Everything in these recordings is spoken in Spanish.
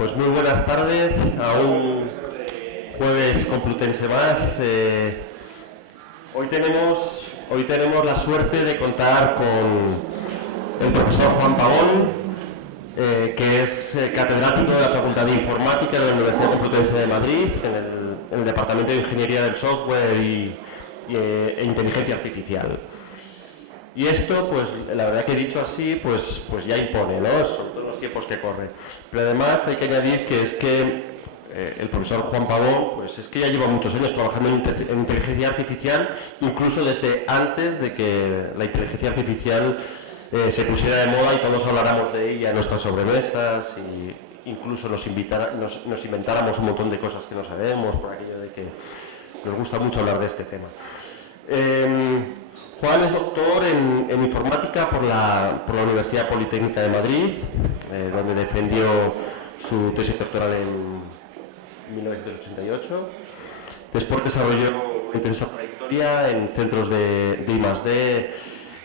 Pues muy buenas tardes a un jueves complutense más. Hoy tenemos la suerte de contar con el profesor Juan Pavón, que es catedrático de la Facultad de Informática de la Universidad Complutense de Madrid, en el Departamento de Ingeniería del Software e Inteligencia Artificial. Y esto, pues la verdad que dicho así, pues ya impone, ¿no? Sobre todo en los tiempos que corren. Pero además hay que añadir que es que el profesor Juan Pavón, pues es que ya lleva muchos años trabajando en inteligencia artificial, incluso desde antes de que la inteligencia artificial se pusiera de moda y todos habláramos de ella en nuestras sobremesas y incluso nos inventáramos un montón de cosas que no sabemos, por aquello de que nos gusta mucho hablar de este tema. Juan es doctor en informática por la Universidad Politécnica de Madrid, donde defendió su tesis doctoral en 1988. Después desarrolló una intensa trayectoria en centros de I+D,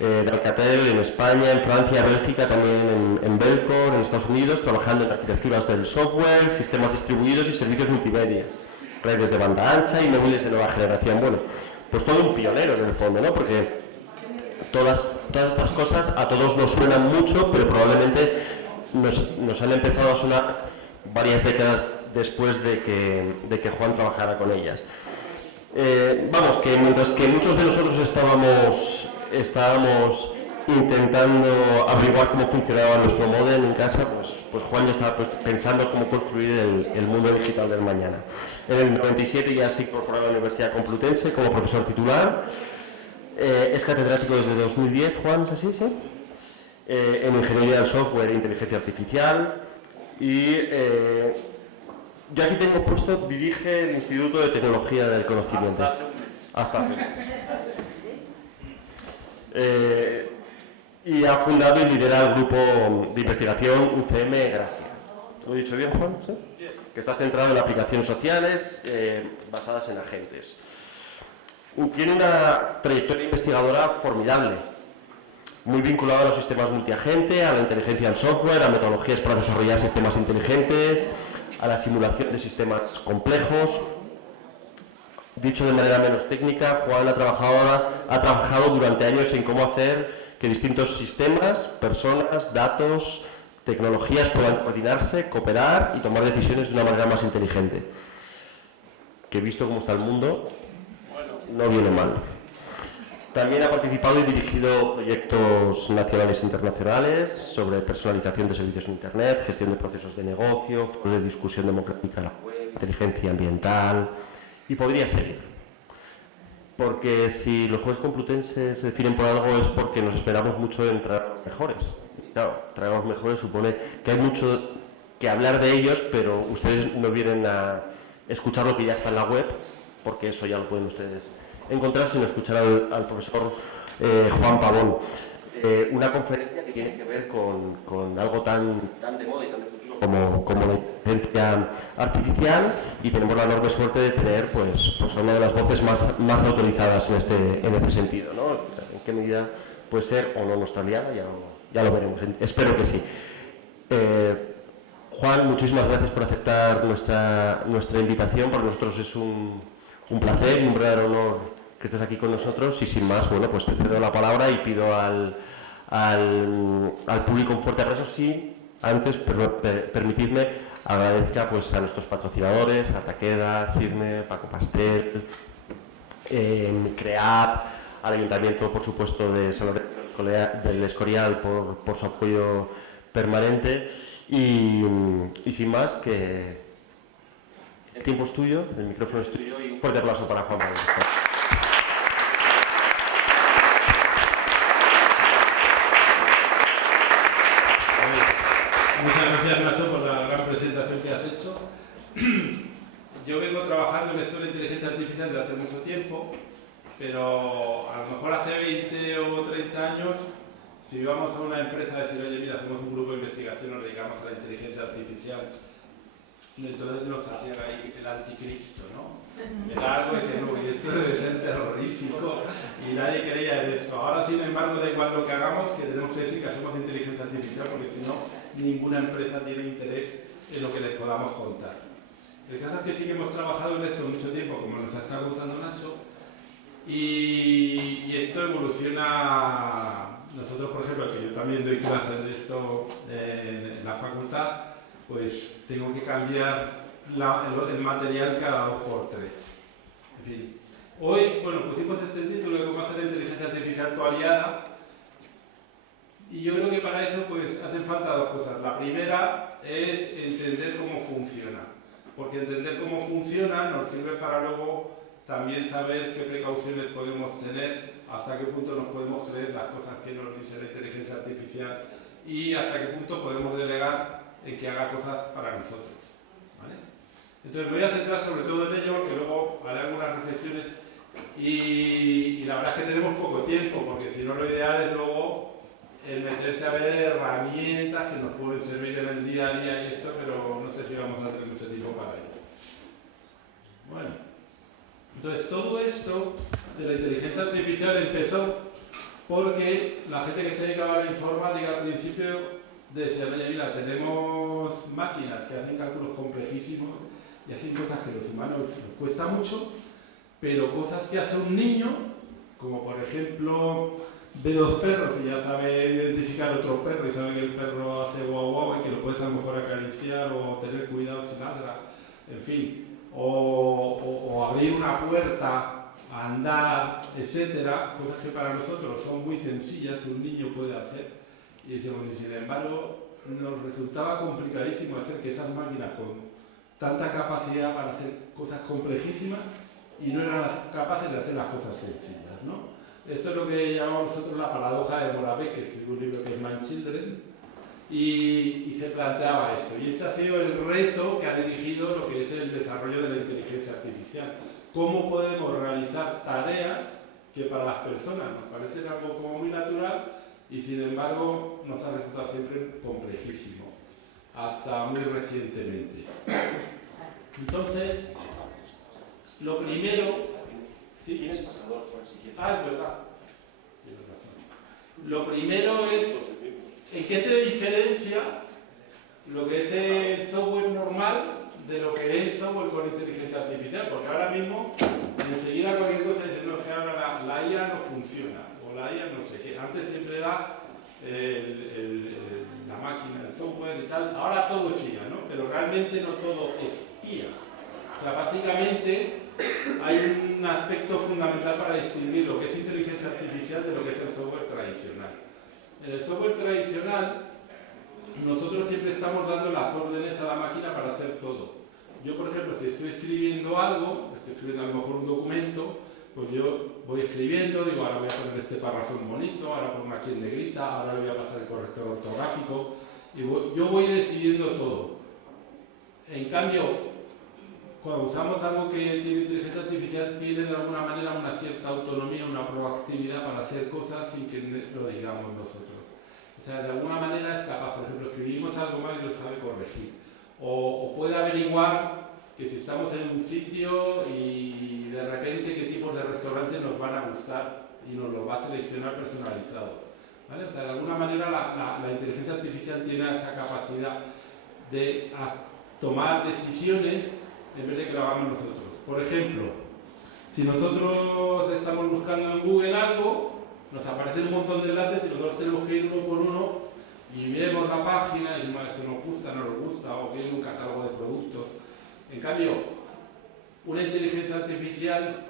de Alcatel, en España, en Francia, Bélgica, también en Belcor, en Estados Unidos, trabajando en arquitecturas del software, sistemas distribuidos y servicios multimedia, redes de banda ancha y móviles de nueva generación. Bueno, pues todo un pionero en el fondo, ¿no? Porque todas estas cosas a todos nos suenan mucho, pero probablemente nos han empezado a sonar varias décadas después de que Juan trabajara con ellas. Vamos, que mientras que muchos de nosotros estábamos intentando averiguar cómo funcionaba nuestro módem en casa, pues Juan ya estaba pensando cómo construir el mundo digital del mañana. En el 97 ya se incorporó a la Universidad Complutense como profesor titular. Es catedrático desde 2010, Juan, ¿es así? ¿Sí? En Ingeniería del Software e Inteligencia Artificial. Y yo aquí tengo puesto, dirige el Instituto de Tecnología del Conocimiento. Hasta hace un mes. Y ha fundado y lidera el grupo de investigación UCM Gracia. ¿Lo he dicho bien, Juan? ¿Sí? Que está centrado en aplicaciones sociales basadas en agentes. Tiene una trayectoria investigadora formidable, muy vinculada a los sistemas multiagente, a la inteligencia del software, a metodologías para desarrollar sistemas inteligentes, a la simulación de sistemas complejos. Dicho de manera menos técnica, Juan ha trabajado durante años en cómo hacer que distintos sistemas, personas, datos, tecnologías puedan coordinarse, cooperar y tomar decisiones de una manera más inteligente. Que visto cómo está el mundo, no viene mal. También ha participado y dirigido proyectos nacionales e internacionales sobre personalización de servicios en Internet, gestión de procesos de negocio, foros de discusión democrática en la web, inteligencia ambiental, y podría seguir. Porque si los jueves complutenses se definen por algo es porque nos esperamos mucho en traer los mejores. Y claro, traer los mejores supone que hay mucho que hablar de ellos, pero ustedes no vienen a escuchar lo que ya está en la web, porque eso ya lo pueden ustedes encontrar sin escuchar al profesor Juan Pavón. Una conferencia que tiene que ver con algo tan de moda y tan de futuro como la inteligencia artificial, y tenemos la enorme suerte de tener pues una de las voces más autorizadas en este sentido, ¿no? En qué medida puede ser o no nuestra aliada, ya lo veremos. Espero que sí. Juan, muchísimas gracias por aceptar nuestra invitación. Para nosotros es un placer y un verdadero honor que estés aquí con nosotros, y sin más, bueno, pues te cedo la palabra y pido al público un fuerte abrazo. Sí, antes, permitidme, agradezca pues a nuestros patrocinadores, a Takeda, Sirne, Paco Pastel, CREAP, al Ayuntamiento, por supuesto, de San Lorenzo del Escorial por su apoyo permanente, y sin más, que el tiempo es tuyo, el micrófono es tuyo, y un fuerte aplauso para Juan Pablo. Muchas gracias, Nacho, por la gran presentación que has hecho. Yo vengo trabajando en esto de inteligencia artificial desde hace mucho tiempo, pero a lo mejor hace 20 o 30 años, si íbamos a una empresa a decir, oye, mira, hacemos un grupo de investigación, nos dedicamos a la inteligencia artificial, entonces nos hacían ahí el anticristo, ¿no? Era algo que decía, no, y esto debe ser terrorífico, y nadie creía en esto. Ahora, sin embargo, da igual lo que hagamos, que tenemos que decir que hacemos inteligencia artificial, porque si no, ninguna empresa tiene interés en lo que les podamos contar. El caso es que sí que hemos trabajado en esto mucho tiempo, como nos está contando Nacho, y esto evoluciona. Nosotros, por ejemplo, que yo también doy clases de esto en la facultad, pues tengo que cambiar el material cada 2 por 3. En fin, hoy, bueno, pusimos este título de cómo hacer la inteligencia artificial tu aliada, y yo creo que para eso pues hacen falta 2 cosas. La primera es entender cómo funciona, porque entender cómo funciona nos sirve para luego también saber qué precauciones podemos tener, hasta qué punto nos podemos creer las cosas que nos dice la inteligencia artificial y hasta qué punto podemos delegar en que haga cosas para nosotros, ¿vale? Entonces me voy a centrar sobre todo en ello, que luego haré algunas reflexiones y la verdad es que tenemos poco tiempo, porque si no lo ideal es luego el meterse a ver herramientas que nos pueden servir en el día a día y esto, pero no sé si vamos a tener mucho tiempo para ello. Bueno, entonces todo esto de la inteligencia artificial empezó porque la gente que se dedicaba a la informática al principio decía, oye, mira, tenemos máquinas que hacen cálculos complejísimos y hacen cosas que los humanos nos cuesta mucho, pero cosas que hace un niño, como por ejemplo ve 2 perros y ya sabe identificar otro perro y sabe que el perro hace guau guau y que lo puedes a lo mejor acariciar o tener cuidado si ladra, en fin, o abrir una puerta, andar, etcétera, cosas que para nosotros son muy sencillas que un niño puede hacer, y decimos, y sin embargo nos resultaba complicadísimo hacer que esas máquinas con tanta capacidad para hacer cosas complejísimas y no eran capaces de hacer las cosas sencillas, ¿no? Esto es lo que llamamos nosotros la paradoja de Moravec, que escribió un libro que es Man Children, y se planteaba esto. Y este ha sido el reto que ha dirigido lo que es el desarrollo de la inteligencia artificial. ¿Cómo podemos realizar tareas que para las personas nos parecen algo como muy natural y sin embargo nos ha resultado siempre complejísimo, hasta muy recientemente? Entonces, lo primero... ¿Sí? ¿Tienes pasador, Juan, si quieres? Ah, es verdad. Tienes razón. Lo primero es en qué se diferencia lo que es el software normal de lo que es software con inteligencia artificial, porque ahora mismo enseguida cualquier cosa dice, no, es que ahora la IA no funciona, o la IA no sé qué. Antes siempre era la máquina, el software y tal, ahora todo es IA, ¿no? Pero realmente no todo es IA. O sea, básicamente hay un aspecto fundamental para distinguir lo que es inteligencia artificial de lo que es el software tradicional. En el software tradicional, nosotros siempre estamos dando las órdenes a la máquina para hacer todo. Yo, por ejemplo, si estoy escribiendo algo, estoy escribiendo a lo mejor un documento, pues yo voy escribiendo, digo, ahora voy a poner este párrafo bonito, ahora pongo aquí en negrita, ahora le voy a pasar el corrector ortográfico, y yo voy decidiendo todo. En cambio, cuando usamos algo que tiene inteligencia artificial, tiene de alguna manera una cierta autonomía, una proactividad para hacer cosas sin que lo digamos nosotros. O sea, de alguna manera es capaz, por ejemplo, escribimos algo mal y lo sabe corregir. O puede averiguar que si estamos en un sitio y de repente qué tipos de restaurantes nos van a gustar y nos los va a seleccionar personalizados, ¿vale? O sea, de alguna manera la inteligencia artificial tiene esa capacidad de tomar decisiones en vez de que lo hagamos nosotros. Por ejemplo, si nosotros estamos buscando en Google algo, nos aparecen un montón de enlaces y nosotros tenemos que ir uno por uno y vemos la página y decimos, esto nos gusta, no nos gusta, o viene un catálogo de productos. En cambio, una inteligencia artificial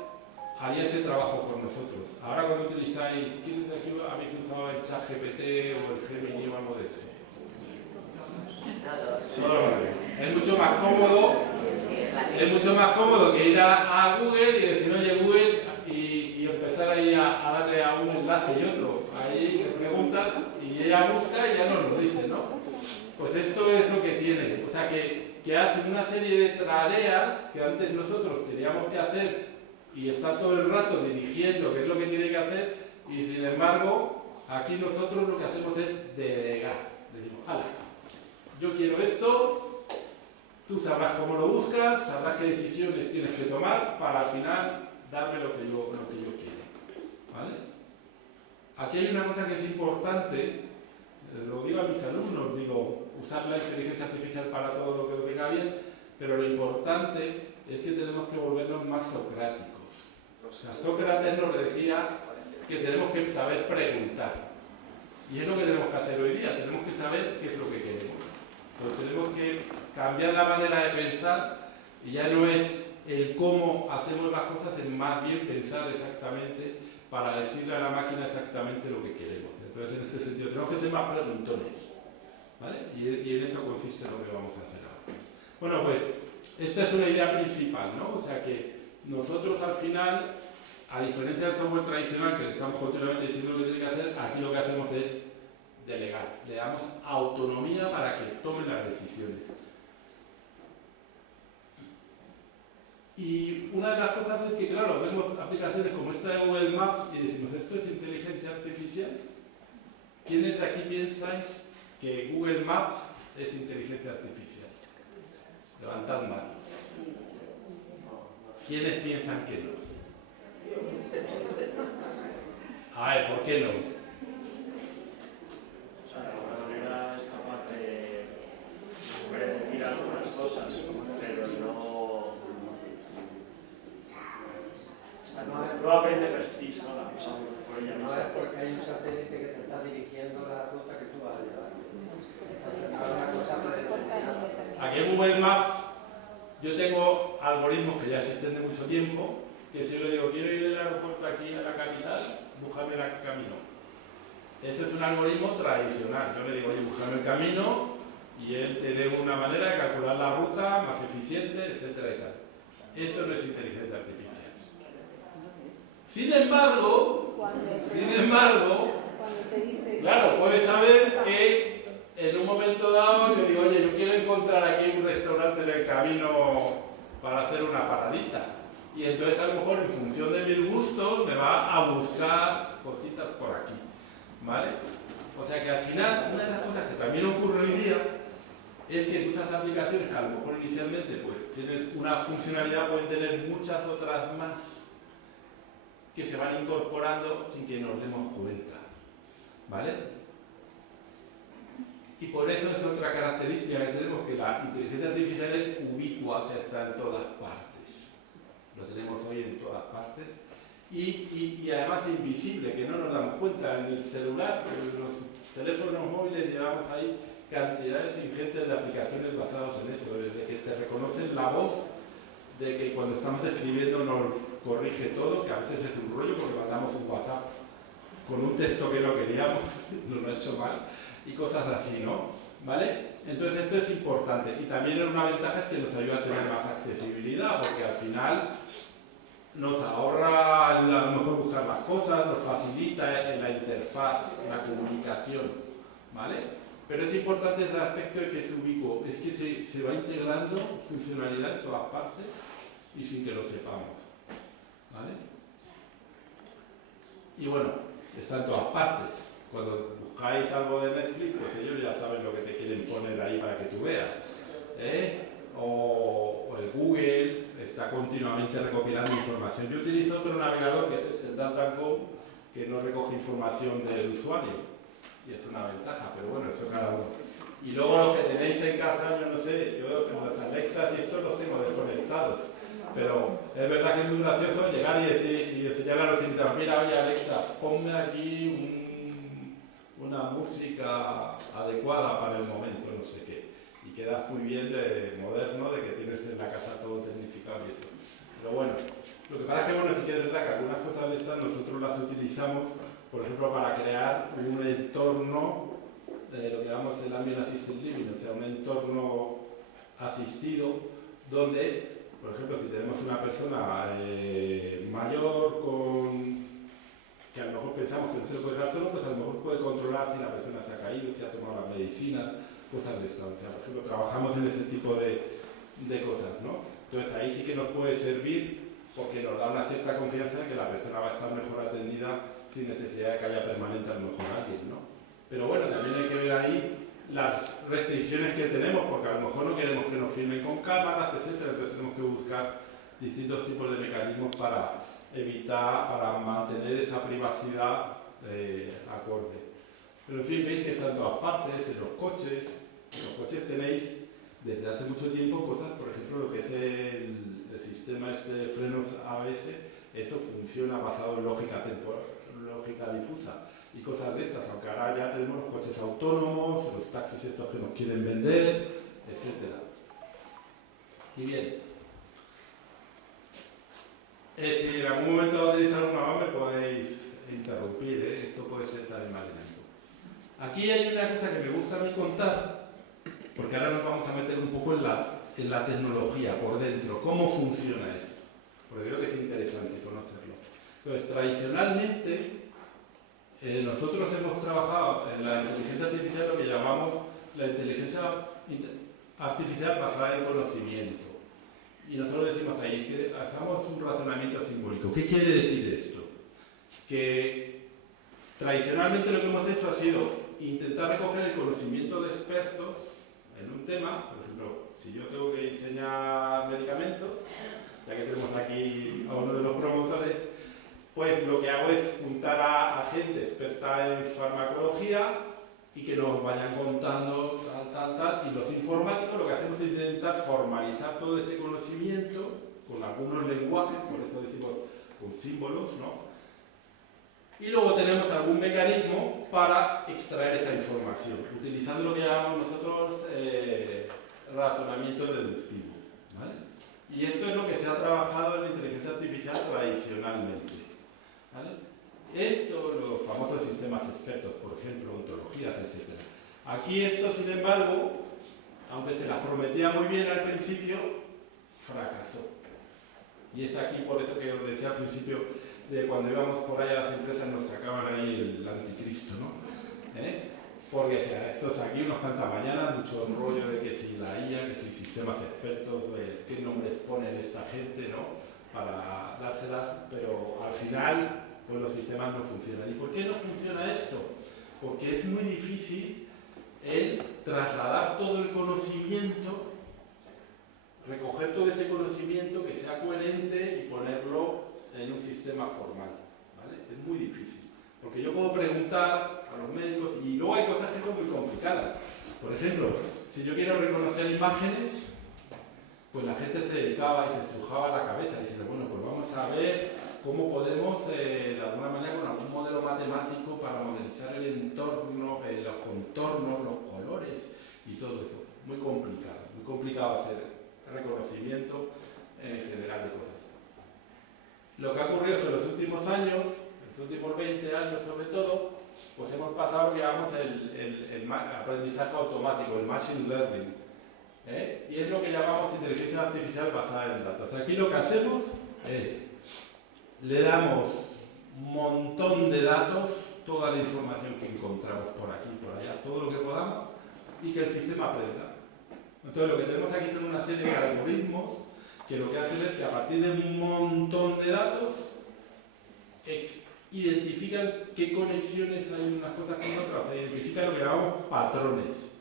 haría ese trabajo con nosotros. Ahora cuando utilizáis, ¿quiénes de aquí habéis usado el ChatGPT o el Gemini o algo de ese? Es mucho más cómodo. Es mucho más cómodo que ir a Google y decir, oye, Google, y empezar ahí a darle a un enlace y otro. Ahí le preguntas y ella busca y ya nos lo dice, ¿no? Pues esto es lo que tiene. O sea, que hacen una serie de tareas que antes nosotros teníamos que hacer y estar todo el rato dirigiendo qué es lo que tiene que hacer, y sin embargo, aquí nosotros lo que hacemos es delegar. Decimos, hala, yo quiero esto. Tú sabrás cómo lo buscas, sabrás qué decisiones tienes que tomar para al final darme lo que yo quiero. ¿Vale? Aquí hay una cosa que es importante, lo digo a mis alumnos, digo, usar la inteligencia artificial para todo lo que venga bien, pero lo importante es que tenemos que volvernos más socráticos. O sea, Sócrates nos decía que tenemos que saber preguntar. Y es lo que tenemos que hacer hoy día, tenemos que saber qué es lo que queremos. Entonces tenemos que cambiar la manera de pensar y ya no es el cómo hacemos las cosas, es más bien pensar exactamente para decirle a la máquina exactamente lo que queremos. Entonces en este sentido tenemos que ser más preguntones, ¿vale? Y en eso consiste lo que vamos a hacer ahora. Bueno, pues esta es una idea principal, ¿no? O sea que nosotros al final, a diferencia del software tradicional que le estamos continuamente diciendo lo que tiene que hacer, aquí lo que hacemos es delegar, le damos autonomía para que tomen las decisiones. Y una de las cosas es que, claro, vemos aplicaciones como esta de Google Maps y decimos, ¿esto es inteligencia artificial? ¿Quiénes de aquí pensáis que Google Maps es inteligencia artificial? Levantad manos. ¿Quiénes piensan que no? A ver, ¿por qué no? O sea, de alguna manera es capaz de predecir algunas cosas, pero no... O sea, no aprende per sí sola, o sea, por ella No misma. es porque hay un satélite que te está dirigiendo la ruta que tú vas a llevar. Una cosa predeterminada. Aquí en Google Maps yo tengo algoritmos que ya existen de mucho tiempo, que si yo le digo, quiero ir del aeropuerto aquí a la capital, búscame el camino. Ese es un algoritmo tradicional. Yo le digo, oye, búscame el camino y él tiene una manera de calcular la ruta más eficiente, etcétera y tal. Eso no es inteligencia artificial. Sin embargo, claro, puedes saber que en un momento dado yo digo, oye, yo quiero encontrar aquí un restaurante en el camino para hacer una paradita. Y entonces a lo mejor en función de mis gustos me va a buscar cositas por aquí, ¿vale? O sea que al final, una de las cosas que también ocurre hoy día es que muchas aplicaciones que a lo mejor inicialmente pues tienes una funcionalidad, pueden tener muchas otras más que se van incorporando sin que nos demos cuenta, ¿vale? Y por eso es otra característica que tenemos, que la inteligencia artificial es ubicua, o sea, está en todas partes. Lo tenemos hoy en todas partes. Y además invisible, que no nos damos cuenta. En el celular, en los teléfonos móviles llevamos ahí cantidades ingentes de aplicaciones basadas en eso, desde que te reconocen la voz, de que cuando estamos escribiendo nos corrige todo, que a veces es un rollo porque mandamos un WhatsApp con un texto que no queríamos, nos lo ha hecho mal, y cosas así, ¿no? ¿Vale? Entonces esto es importante. Y también una ventaja es que nos ayuda a tener más accesibilidad, porque al final nos ahorra a lo mejor buscar las cosas, nos facilita en la interfaz, la comunicación, ¿vale? Pero es importante el aspecto de que es ubicuo, es que se va integrando funcionalidad en todas partes y sin que lo sepamos, ¿vale? Y bueno, está en todas partes. Cuando buscáis algo de Netflix, pues ellos ya saben lo que te quieren poner ahí para que tú veas, ¿eh? O el Google está continuamente recopilando información. Yo utilizo otro navegador que es el DuckDuckGo, que no recoge información del usuario. Y es una ventaja, pero bueno, eso cada uno. Y luego los que tenéis en casa, yo no sé, yo los Alexas y estos los tengo desconectados. Pero es verdad que es muy gracioso llegar y enseñarle a los invitados, mira, oye Alexa, ponme aquí una música adecuada para el momento, no sé qué. Y quedas muy bien de moderno, de que tienes en la casa todo tecnificado y eso. Pero bueno, lo que pasa es que bueno, sí que es verdad que algunas cosas de estas nosotros las utilizamos, por ejemplo, para crear un entorno, lo que llamamos el Ambient Assisted Living, o sea, un entorno asistido, donde, por ejemplo, si tenemos una persona mayor que a lo mejor pensamos que no se lo puede dejar solo, pues a lo mejor puede controlar si la persona se ha caído, si ha tomado la medicina, cosas de esta. O sea, por ejemplo, trabajamos en ese tipo de cosas, ¿no? Entonces ahí sí que nos puede servir porque nos da una cierta confianza de que la persona va a estar mejor atendida sin necesidad de que haya permanente a lo mejor alguien, ¿no? Pero bueno, también hay que ver ahí las restricciones que tenemos, porque a lo mejor no queremos que nos filmen con cámaras, etcétera, entonces tenemos que buscar distintos tipos de mecanismos para evitar, para mantener esa privacidad acorde. Pero en fin, veis que está en todas partes, en los coches, En los coches tenéis desde hace mucho tiempo cosas, por ejemplo, lo que es el sistema de frenos ABS, eso funciona basado en lógica temporal, lógica difusa y cosas de estas, aunque ahora ya tenemos los coches autónomos, los taxis estos que nos quieren vender, etc. Y bien, si en algún momento va a utilizar una más me podéis interrumpir, esto puede ser tan imaginativo. Aquí hay una cosa que me gusta a mí contar, porque ahora nos vamos a meter un poco en la tecnología por dentro, cómo funciona esto, porque creo que es interesante conocerlo. Entonces, tradicionalmente, nosotros hemos trabajado en la inteligencia artificial lo que llamamos la inteligencia artificial basada en conocimiento. Y nosotros decimos ahí que hacemos un razonamiento simbólico. ¿Qué quiere decir esto? Que tradicionalmente lo que hemos hecho ha sido intentar recoger el conocimiento de expertos en un tema. Por ejemplo, si yo tengo que diseñar medicamentos, ya que tenemos aquí a uno de los promotores, pues lo que hago es juntar a gente experta en farmacología y que nos vayan contando tal, y los informáticos lo que hacemos es intentar formalizar todo ese conocimiento con algunos lenguajes, por eso decimos con símbolos, ¿no? Y luego tenemos algún mecanismo para extraer esa información, utilizando lo que llamamos nosotros razonamiento deductivo, ¿vale? Y esto es lo que se ha trabajado en la inteligencia artificial tradicionalmente, ¿vale? Esto, los famosos sistemas expertos, por ejemplo, ontologías, etc. Aquí esto, sin embargo, aunque se las prometía muy bien al principio, fracasó. Y es aquí por eso que os decía al principio, de cuando íbamos por ahí a las empresas nos sacaban ahí el anticristo, ¿no? Porque decía, estos aquí unos cantamañanas, mucho rollo de que si la IA, que si sistemas expertos, qué nombres ponen esta gente, ¿no? Para dárselas, pero al final pues los sistemas no funcionan. ¿Y por qué no funciona esto? Porque es muy difícil el trasladar todo el conocimiento, recoger todo ese conocimiento que sea coherente y ponerlo en un sistema formal, ¿vale? Es muy difícil. Porque yo puedo preguntar a los médicos y luego hay cosas que son muy complicadas. Por ejemplo, si yo quiero reconocer imágenes, pues la gente se dedicaba y se estrujaba la cabeza diciendo, bueno, pues vamos a ver cómo podemos, de alguna manera, con algún modelo matemático para modelizar el entorno, los contornos, los colores y todo eso. Muy complicado hacer reconocimiento en general de cosas. Lo que ha ocurrido es que en los últimos años, en los últimos 20 años sobre todo, pues hemos pasado, digamos, el aprendizaje automático, el machine learning, y es lo que llamamos inteligencia artificial basada en datos. Aquí lo que hacemos es, le damos un montón de datos, toda la información que encontramos por aquí, por allá, todo lo que podamos, y que el sistema aprenda. Entonces lo que tenemos aquí son una serie de algoritmos que lo que hacen es que a partir de un montón de datos identifican qué conexiones hay unas cosas con otras, se identifican lo que llamamos patrones,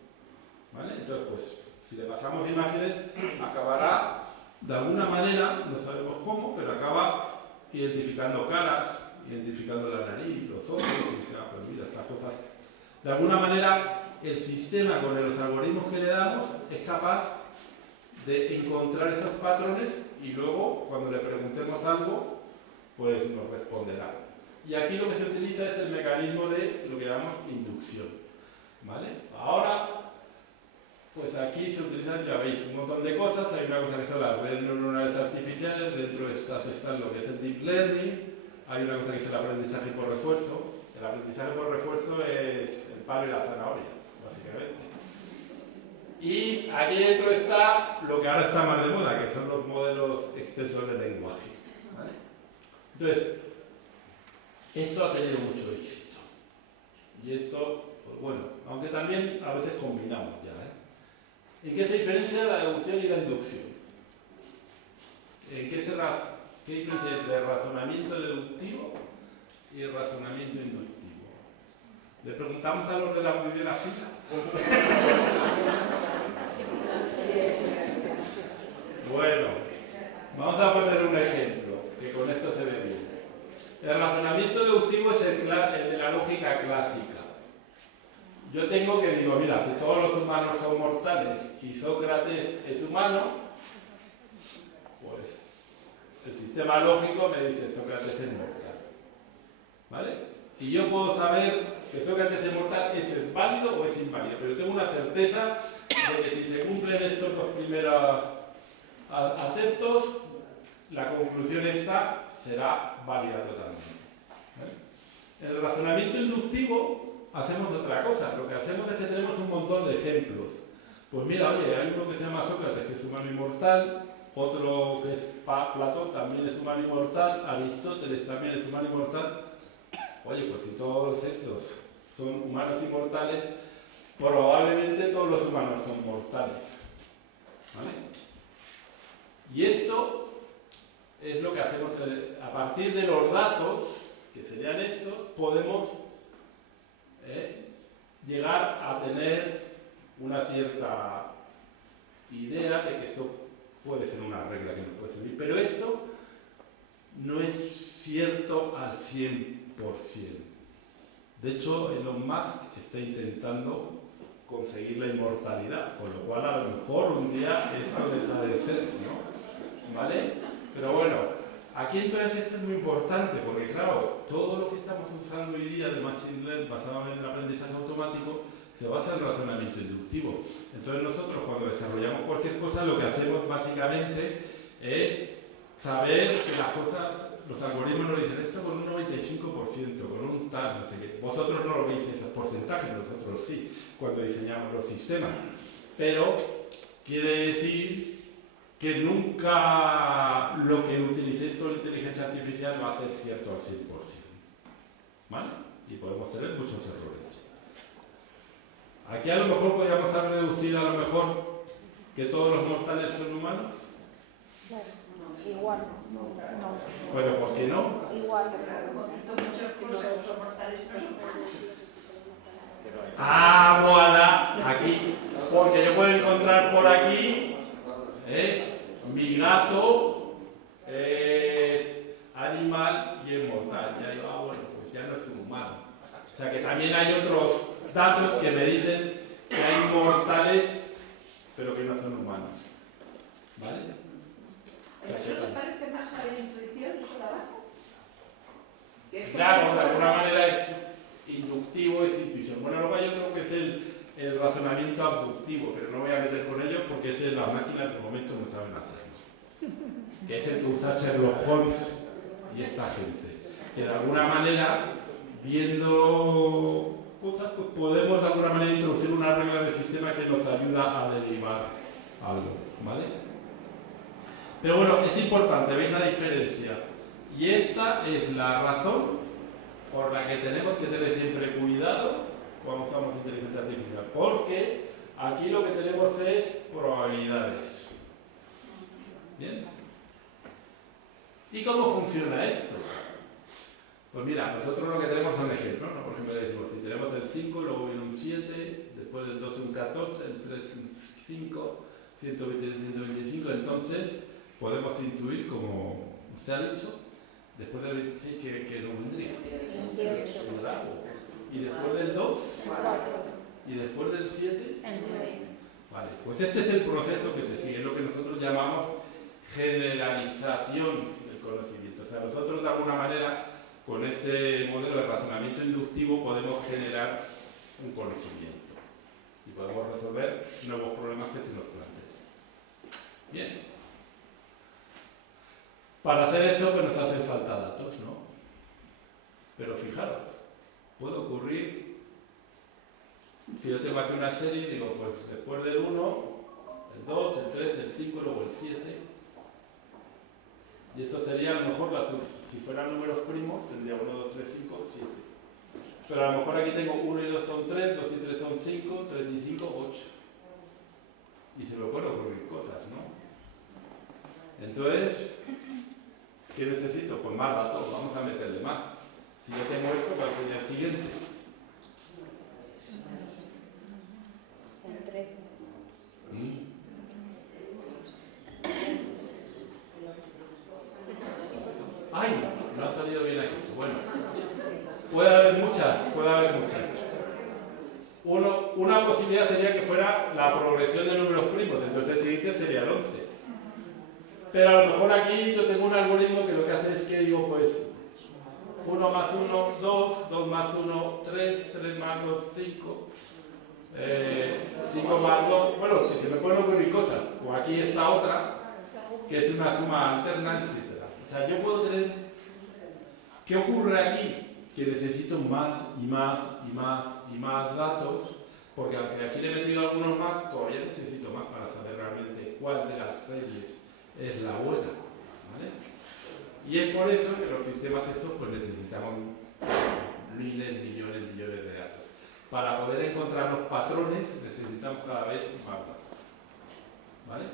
¿vale? Entonces, pues, si le pasamos imágenes, acabará, de alguna manera, no sabemos cómo, pero acaba identificando caras, identificando la nariz, los ojos, y se pues mira, estas cosas. De alguna manera, el sistema, con los algoritmos que le damos, es capaz de encontrar esos patrones y luego, cuando le preguntemos algo, pues nos responderá. Y aquí lo que se utiliza es el mecanismo de lo que llamamos inducción, ¿vale? Ahora, pues aquí se utilizan, ya veis, un montón de cosas. Hay una cosa que son las redes neuronales artificiales, dentro de estas están lo que es el deep learning, hay una cosa que es el aprendizaje por refuerzo. El aprendizaje por refuerzo es el palo y la zanahoria, básicamente. Y aquí dentro está lo que ahora está más de moda, que son los modelos extensos de lenguaje, ¿vale? Entonces, esto ha tenido mucho éxito. Y esto, pues bueno, aunque también a veces combinamos ya, ¿En qué se diferencia la deducción y la inducción? ¿Qué diferencia hay entre el razonamiento deductivo y el razonamiento inductivo? ¿Le preguntamos a los de la primera fila? Bueno, vamos a poner un ejemplo, que con esto se ve bien. El razonamiento deductivo es el de la lógica clásica. yo tengo que digo, mira, si todos los humanos son mortales y Sócrates es humano, pues el sistema lógico me dice Sócrates es mortal. ¿Vale? Y yo puedo saber que Sócrates es mortal, ¿eso es válido o es inválido? Pero tengo una certeza de que si se cumplen estos dos primeros aceptos, la conclusión esta será válida totalmente. ¿Vale? En el razonamiento inductivo hacemos otra cosa. Lo que hacemos es que tenemos un montón de ejemplos. Pues mira, oye, hay uno que se llama Sócrates, que es humano inmortal, otro que es Platón, también es humano inmortal, Aristóteles también es humano inmortal. Oye, pues si todos estos son humanos inmortales, probablemente todos los humanos son mortales. ¿Vale? Y esto es lo que hacemos a partir de los datos, que serían estos, podemos llegar a tener una cierta idea de que esto puede ser una regla que nos puede servir. Pero esto no es cierto al 100%. De hecho, Elon Musk está intentando conseguir la inmortalidad, con lo cual a lo mejor un día esto deja de ser, ¿no? ¿Vale? Pero bueno, aquí entonces esto es muy importante, porque claro, todo lo que estamos usando hoy día de Machine Learning basado en el aprendizaje automático se basa en razonamiento inductivo. Entonces nosotros cuando desarrollamos cualquier cosa lo que hacemos básicamente es saber que las cosas, los algoritmos nos dicen esto con un 95%, con un tal, no sé qué. Vosotros no lo veis esos porcentajes, nosotros sí, cuando diseñamos los sistemas. Pero quiere decir que nunca lo que utilicéis con inteligencia artificial va a ser cierto al 100%. ¿Vale? Y podemos tener muchos errores. Aquí a lo mejor podríamos haber reducido a lo mejor que todos los mortales son humanos. Igual, no. Bueno, ¿por qué no? Igual. Ah, voilà, aquí. Porque yo puedo encontrar por aquí, mi gato es animal y es mortal. Y ahí va, bueno, pues ya no es un humano. O sea que también hay otros datos que me dicen que hay mortales, pero que no son humanos. ¿Vale? ¿Eso os parece más a la intuición y a la base? Claro, de alguna manera es inductivo, es intuición. Bueno, luego hay otro que es el razonamiento abductivo, pero no voy a meter con ello porque ese las máquinas de momento no saben hacerlo. Que es el que usa Sherlock Holmes y esta gente. Que de alguna manera, viendo cosas, pues podemos de alguna manera introducir una regla del sistema que nos ayuda a derivar algo. ¿Vale? Pero bueno, es importante, veis la diferencia. Y esta es la razón por la que tenemos que tener siempre cuidado cuando usamos inteligencia artificial. Porque aquí lo que tenemos es probabilidades. ¿Bien? ¿Y cómo funciona esto? Pues mira, nosotros lo que tenemos son ejemplos, ¿no? Por ejemplo, decimos, si tenemos el 5, luego viene un 7, después del 2 un 14, el 3 un 5, 120, 125, entonces podemos intuir, como usted ha dicho, después del 26 que no vendría. 28. Y después del 2, y después del 7. Vale, pues este es el proceso que se sigue, es lo que nosotros llamamos generalización del conocimiento. O sea, nosotros de alguna manera, con este modelo de razonamiento inductivo, podemos generar un conocimiento y podemos resolver nuevos problemas que se nos planteen. Bien. Para hacer esto, pues nos hacen falta datos, ¿no? Pero fijaros, puede ocurrir que yo tengo aquí una serie y digo, pues después del 1, el 2, el 3, el 5, luego el 7. Y esto sería a lo mejor, si fueran números primos, tendría 1, 2, 3, 5, 7. Pero a lo mejor aquí tengo 1 y 2 son 3, 2 y 3 son 5, 3 y 5, 8. Y se me pueden ocurrir cosas, ¿no? Entonces, ¿qué necesito? Pues más datos, vamos a meterle más. Si yo tengo esto, ¿cuál sería el siguiente? El 13. ¡Ay! No ha salido bien aquí. Bueno, puede haber muchas. 1, entonces el siguiente sería el 11. Pero a lo mejor aquí yo tengo un algoritmo que lo que hace es que digo, pues, 1 más 1, 2, 2 más 1, 3, 3 más 2, 5, 5 más 2, bueno, que se me pueden ocurrir cosas. O aquí esta otra, que es una suma alterna, etc. O sea, yo puedo tener... ¿Qué ocurre aquí? Que necesito más y más y más y más datos, porque aunque aquí le he metido algunos más, todavía necesito más para saber realmente cuál de las series es la buena, ¿vale? Y es por eso que los sistemas estos pues necesitamos miles, millones de datos. Para poder encontrar los patrones necesitamos cada vez más datos, ¿vale?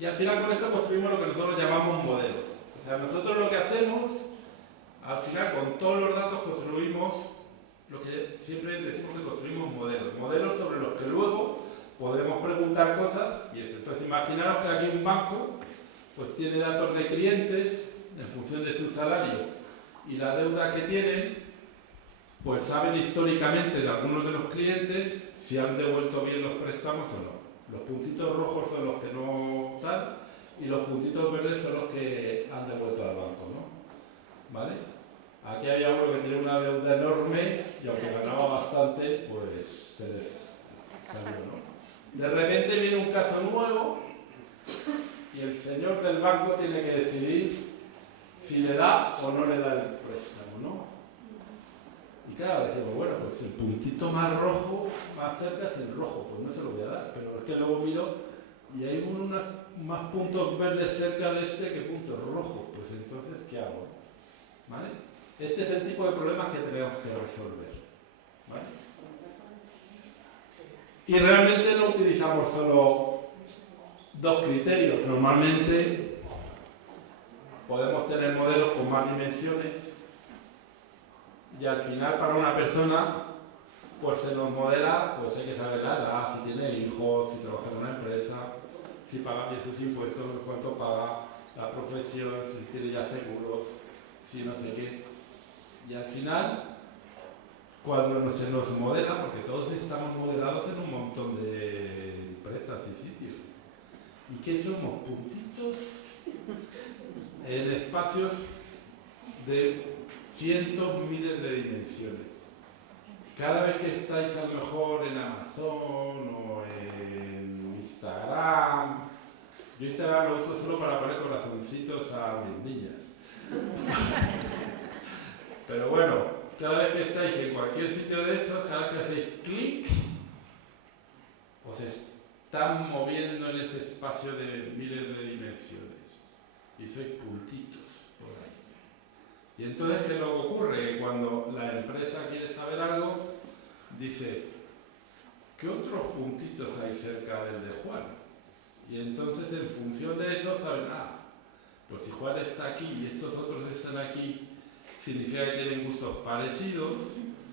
Y al final con esto construimos lo que nosotros llamamos modelos. O sea, nosotros lo que hacemos, al final con todos los datos construimos lo que siempre decimos que construimos modelos. Modelos sobre los que luego podremos preguntar cosas y eso. Entonces imaginaros que aquí un banco pues tiene datos de clientes en función de su salario y la deuda que tienen, pues saben históricamente de algunos de los clientes si han devuelto bien los préstamos o no. Los puntitos rojos son los que no tal y los puntitos verdes son los que han devuelto al banco, ¿no? ¿Vale? Aquí había uno que tenía una deuda enorme y aunque ganaba bastante, pues se les salió, ¿no? De repente viene un caso nuevo y el señor del banco tiene que decidir si le da o no le da el préstamo, ¿no? Y claro, decimos, bueno, pues el puntito más rojo, más cerca es el rojo, pues no se lo voy a dar, pero es que luego miro y hay más puntos verdes cerca de este que puntos rojos, pues entonces, ¿qué hago? ¿Vale? Este es el tipo de problemas que tenemos que resolver, ¿vale? Y realmente no utilizamos solo dos criterios. Normalmente podemos tener modelos con más dimensiones y al final para una persona pues se nos modela, pues hay que saber la edad, si tiene hijos, si trabaja en una empresa, si paga bien sus impuestos, cuánto paga, la profesión, si tiene ya seguros, si no sé qué. Y al final, cuando se nos modela, porque todos estamos modelados en un montón de empresas y sitios. ¿Y qué somos? Puntitos en espacios de cientos, miles de dimensiones. Cada vez que estáis a lo mejor en Amazon o en Instagram, yo Instagram lo uso solo para poner corazoncitos a mis niñas. Pero bueno, cada vez que estáis en cualquier sitio de esos, cada vez que hacéis clic, os están moviendo en ese espacio de miles de dimensiones. Y sois puntitos por ahí. Y entonces, ¿qué es lo que ocurre? Cuando la empresa quiere saber algo, dice, ¿qué otros puntitos hay cerca del de Juan? Y entonces, en función de eso, saben, pues si Juan está aquí y estos otros están aquí, significa que tienen gustos parecidos,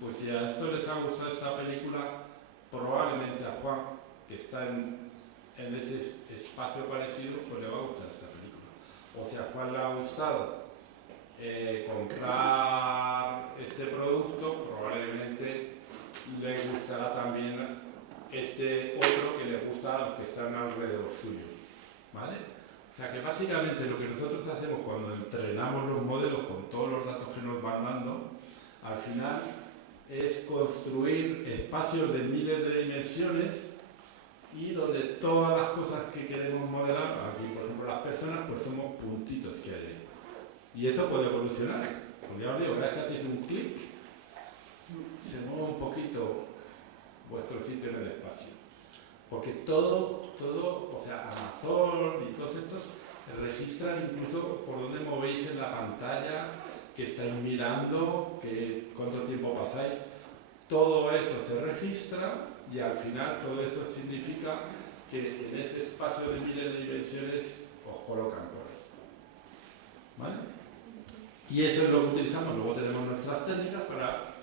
pues si a esto les ha gustado esta película, probablemente a Juan, que está en ese espacio parecido, pues le va a gustar esta película. O si a Juan le ha gustado comprar este producto, probablemente le gustará también este otro que le gusta a los que están alrededor suyo, ¿vale? O sea que básicamente lo que nosotros hacemos cuando entrenamos los modelos con todos los datos que nos van dando, al final es construir espacios de miles de dimensiones y donde todas las cosas que queremos modelar, aquí por ejemplo las personas, pues somos puntitos que hay. Y eso puede evolucionar, porque ya os digo, cada vez que hacéis un clic, se mueve un poquito vuestro sitio en el espacio. Porque todo, o sea, Amazon y todos estos registran incluso por dónde movéis en la pantalla, que estáis mirando, cuánto tiempo pasáis. Todo eso se registra y al final todo eso significa que en ese espacio de miles de dimensiones os colocan por ahí. ¿Vale? Y eso es lo que utilizamos. Luego tenemos nuestras técnicas para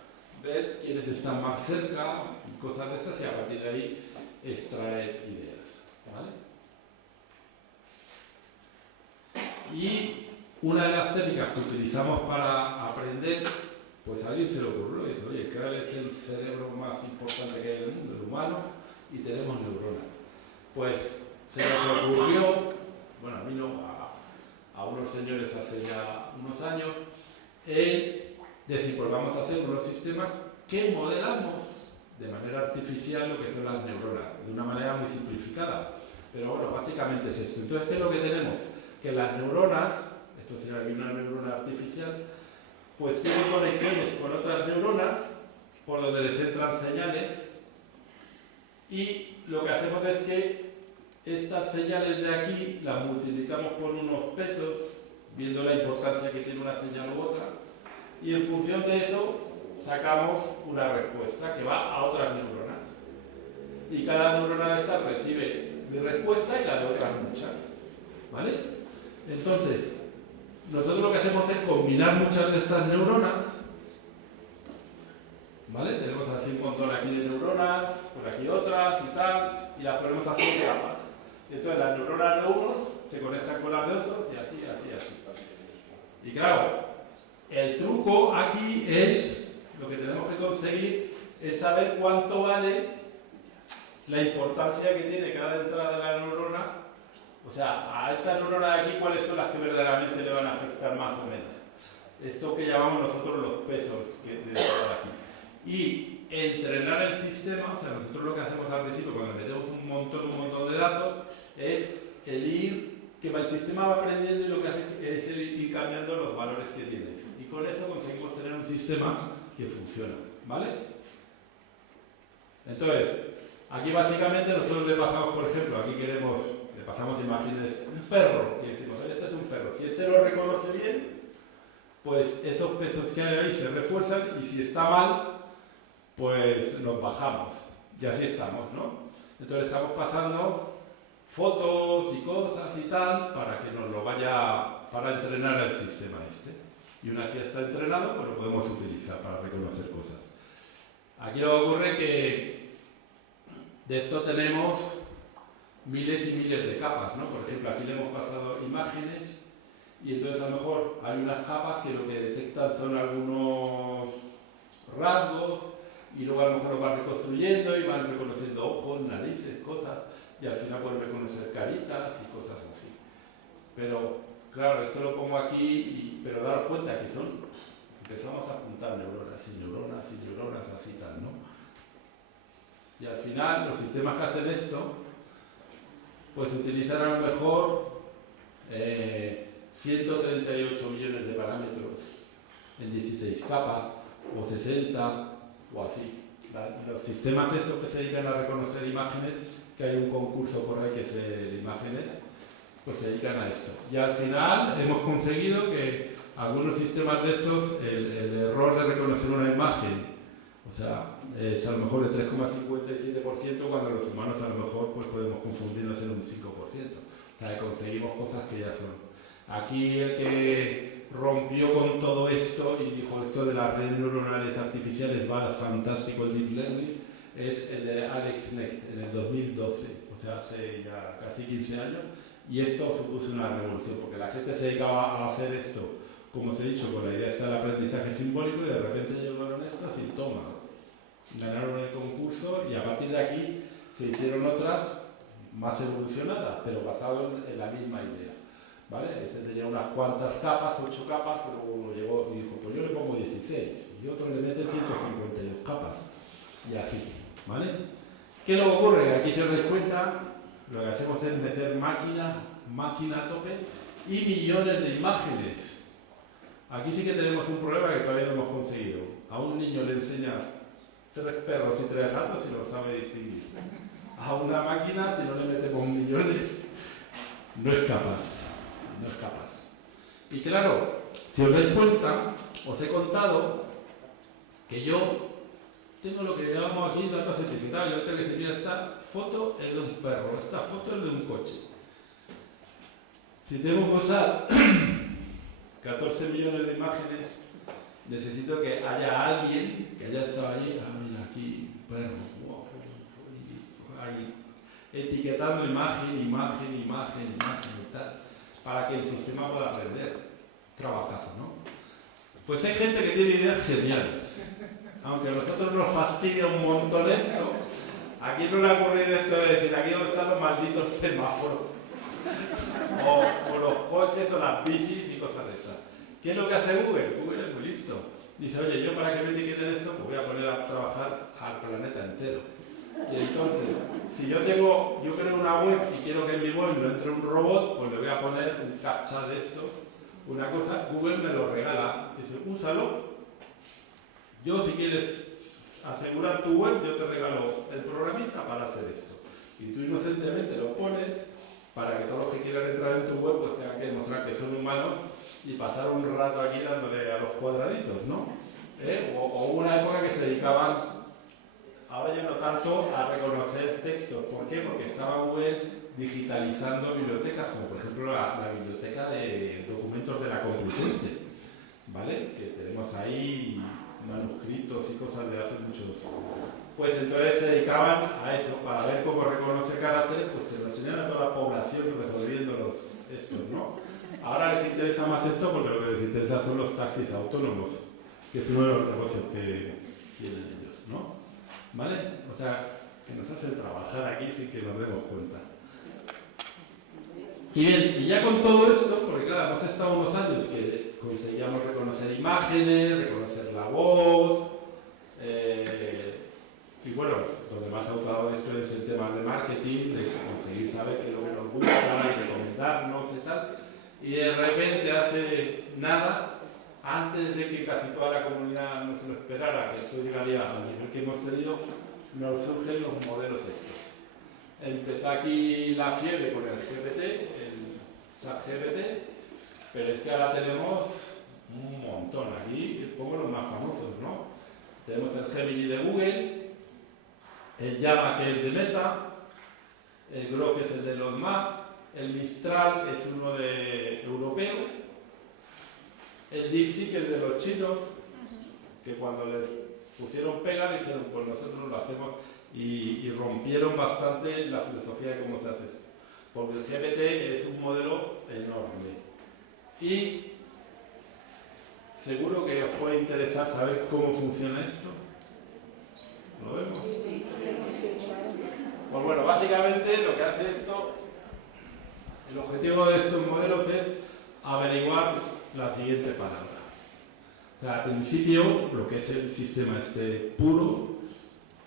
ver quiénes están más cerca y cosas de estas y a partir de ahí extraer ideas. ¿Vale? Y una de las técnicas que utilizamos para aprender, pues a alguien se le ocurrió y dice, oye, ¿cuál es el cerebro más importante que hay en el mundo? El humano, y tenemos neuronas. pues se nos ocurrió, bueno, a mí no, a unos señores hace ya unos años, el decir, pues vamos a hacer unos sistemas que modelamos de manera artificial lo que son las neuronas, de una manera muy simplificada. Pero bueno, básicamente es esto. Entonces, ¿qué es lo que tenemos? Que las neuronas, esto sería una neurona artificial, pues tienen conexiones con otras neuronas por donde les entran señales, y lo que hacemos es que estas señales de aquí las multiplicamos por unos pesos, viendo la importancia que tiene una señal u otra, y en función de eso sacamos una respuesta que va a otras neuronas. Y cada neurona de estas recibe mi respuesta y la de otras muchas. ¿Vale? Entonces, nosotros lo que hacemos es combinar muchas de estas neuronas. ¿Vale? Tenemos así un montón aquí de neuronas, por aquí otras y tal, y las ponemos así en capas. Entonces las neuronas de unos se conectan con las de otros y así, así, así. Y claro, el truco aquí es, lo que tenemos que conseguir es saber cuánto vale la importancia que tiene cada entrada de la neurona. O sea, a esta neurona de aquí, ¿cuáles son las que verdaderamente le van a afectar más o menos? Esto que llamamos nosotros los pesos de estar aquí. Y entrenar el sistema, o sea, nosotros lo que hacemos al principio cuando metemos un montón de datos, es el ir, que el sistema va aprendiendo y lo que hace es ir cambiando los valores que tienes. Y con eso conseguimos tener un sistema que funciona, ¿vale? Entonces, aquí básicamente nosotros le pasamos, por ejemplo, aquí le pasamos imágenes, un perro, y decimos, este es un perro. Si este lo reconoce bien, pues esos pesos que hay ahí se refuerzan, y si está mal, pues los bajamos. Y así estamos, ¿no? Entonces estamos pasando fotos y cosas y tal, para que nos lo vaya, para entrenar el sistema este. Y una vez que está entrenado, pues lo podemos utilizar para reconocer cosas. Aquí lo que ocurre que de esto tenemos miles y miles de capas, ¿no? Por ejemplo, aquí le hemos pasado imágenes, y entonces a lo mejor hay unas capas que lo que detectan son algunos rasgos, y luego a lo mejor lo van reconstruyendo y van reconociendo ojos, narices, cosas, y al final pueden reconocer caritas y cosas así. Pero, claro, esto lo pongo aquí, pero daros cuenta que empezamos a apuntar neuronas y neuronas y neuronas, así tal, ¿no? Y al final, los sistemas que hacen esto, pues utilizan a lo mejor 138 millones de parámetros en 16 capas, o 60, o así. Los sistemas estos que se dedican a reconocer imágenes, que hay un concurso por ahí que es de imágenes, pues se dedican a esto. Y al final hemos conseguido que algunos sistemas de estos, el error de reconocer una imagen, o sea, es a lo mejor de 3,57%, cuando los humanos a lo mejor pues podemos confundirnos en un 5%. O sea, conseguimos cosas que ya son. Aquí el que rompió con todo esto y dijo esto de las redes neuronales artificiales va fantástico el Deep Learning, es el de AlexNet en el 2012, o sea, hace ya casi 15 años, y esto supuso una revolución, porque la gente se dedicaba a hacer esto, como os he dicho, con la idea está el aprendizaje simbólico, y de repente llegaron estos y toma, ganaron el concurso, y a partir de aquí se hicieron otras más evolucionadas, pero basadas en la misma idea. ¿Vale? Ese tenía unas cuantas capas, 8 capas, y luego uno llegó y dijo, pues yo le pongo 16, y otro le mete 152 capas, y así, ¿vale? ¿Qué lo ocurre? Que aquí se os des cuenta, lo que hacemos es meter máquina a tope, y millones de imágenes. Aquí sí que tenemos un problema que todavía no hemos conseguido. A un niño le enseñas 3 perros y 3 gatos y lo sabe distinguir. A una máquina, si no le metemos millones, no es capaz. No es capaz. Y claro, si os dais cuenta, os he contado que yo tengo lo que llamamos aquí datos etiquetados. Yo tengo que decir, mira, esta foto es de un perro, esta foto es de un coche. Si tengo que usar 14 millones de imágenes, necesito que haya alguien que haya estado allí, mira aquí, perro, wow, ahí, etiquetando imagen y tal, para que el sistema pueda aprender. Trabajazo, ¿no? Pues hay gente que tiene ideas geniales. Aunque a nosotros nos fastidia un montón esto, ¿A quién no le ha ocurrido esto de decir aquí dónde están los malditos semáforos? O los coches o las bicis y cosas de estas. ¿Qué es lo que hace Google? Google es muy listo. Dice, oye, yo para que me etiqueten esto, pues voy a poner a trabajar al planeta entero. Y entonces, si yo creo una web y quiero que en mi web no entre un robot, pues le voy a poner un captcha de estos, una cosa, Google me lo regala. Dice, úsalo. Yo, si quieres asegurar tu web, yo te regalo el programita para hacer esto. Y tú inocentemente lo pones para que todos los que quieran entrar en tu web pues tengan que demostrar que son humanos y pasar un rato aquí dándole a los cuadraditos, ¿no? O una época que se dedicaban, ahora ya no tanto, a reconocer textos. ¿Por qué? Porque estaba Google digitalizando bibliotecas, como por ejemplo la biblioteca de documentos de la Complutense, ¿vale? Que tenemos ahí manuscritos y cosas de hace muchos. Pues entonces se dedicaban a eso, para ver cómo reconoce caracteres, pues que los tenían a toda la población resolviendo estos, ¿no? Ahora les interesa más esto porque lo que les interesa son los taxis autónomos, que es uno de los negocios que tienen ellos, ¿no? ¿Vale? O sea, que nos hacen trabajar aquí sin que nos demos cuenta. Y bien, y ya con todo esto, porque claro, hemos estado unos años que conseguíamos reconocer imágenes, reconocer la voz, y bueno, donde más ha usado esto es el tema de marketing, de conseguir saber qué es lo que nos gusta y recomendarnos y tal. Y de repente hace nada, antes de que casi toda la comunidad no se lo esperara, que esto llegaría al nivel que hemos tenido, nos surgen los modelos estos. Empezó aquí la fiebre con el GPT, el ChatGPT, pero es que ahora tenemos un montón. Aquí pongo los más famosos, ¿no? Tenemos el Gemini de Google, el Llama, que es de Meta, el Grok, que es el de Elon Musk, el Mistral es uno de europeo, el DeepSeek, que es de los chinos, que cuando les pusieron pega dijeron, pues nosotros lo hacemos, y rompieron bastante la filosofía de cómo se hace esto. Porque el GPT es un modelo enorme. Y seguro que os puede interesar saber cómo funciona esto. ¿Lo vemos? Pues bueno, básicamente lo que hace esto, el objetivo de estos modelos es averiguar la siguiente palabra. O sea, al principio, lo que es el sistema este puro,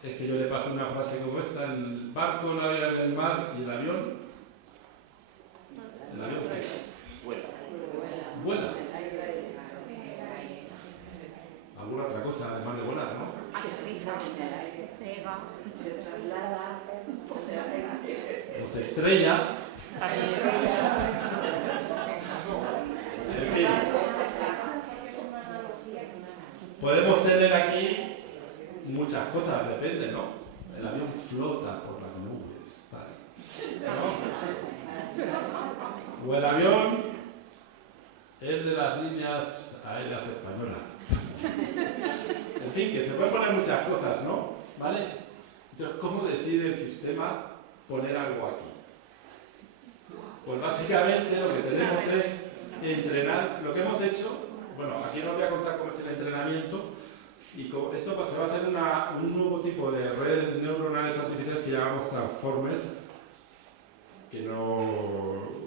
es que yo le paso una frase como esta: el barco navega en el mar y el avión. ¿El avión qué? Vuela. Vuela. Alguna otra cosa además de volar, ¿no? Se traslada, O se estrella. En fin. Podemos tener aquí muchas cosas, depende, ¿no? El avión flota por las nubes, ¿vale? ¿No? O el avión es de las líneas aéreas españolas. En fin, que se pueden poner muchas cosas, ¿no? ¿Vale? Entonces, ¿cómo decide el sistema poner algo aquí? Pues básicamente lo que tenemos es entrenar. Lo que hemos hecho, bueno, aquí no os voy a contar cómo es el entrenamiento, y esto pues, se va a hacer un nuevo tipo de redes neuronales artificiales que llamamos transformers, que no...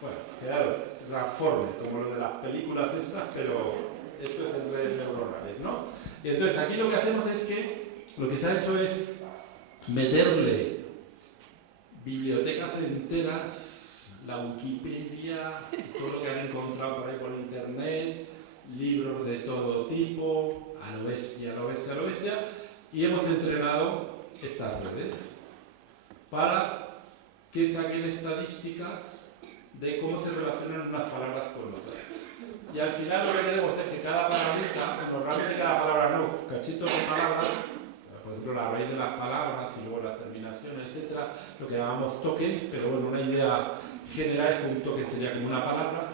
Bueno, quedaros, transformers, como lo de las películas estas, pero esto es en redes neuronales, ¿no? Y entonces aquí lo que hacemos es que, lo que se ha hecho es meterle bibliotecas enteras, la Wikipedia, todo lo que han encontrado por ahí por internet, libros de todo tipo, a lo bestia, a lo bestia, a lo bestia, y hemos entrenado estas redes para que saquen estadísticas de cómo se relacionan unas palabras con otras. Y al final lo que queremos es que cada palabrita, normalmente cada palabra no, cachitos de palabras, por ejemplo la raíz de las palabras y luego las terminaciones, etcétera, lo que llamamos tokens, pero bueno, una idea general es que un token sería como una palabra.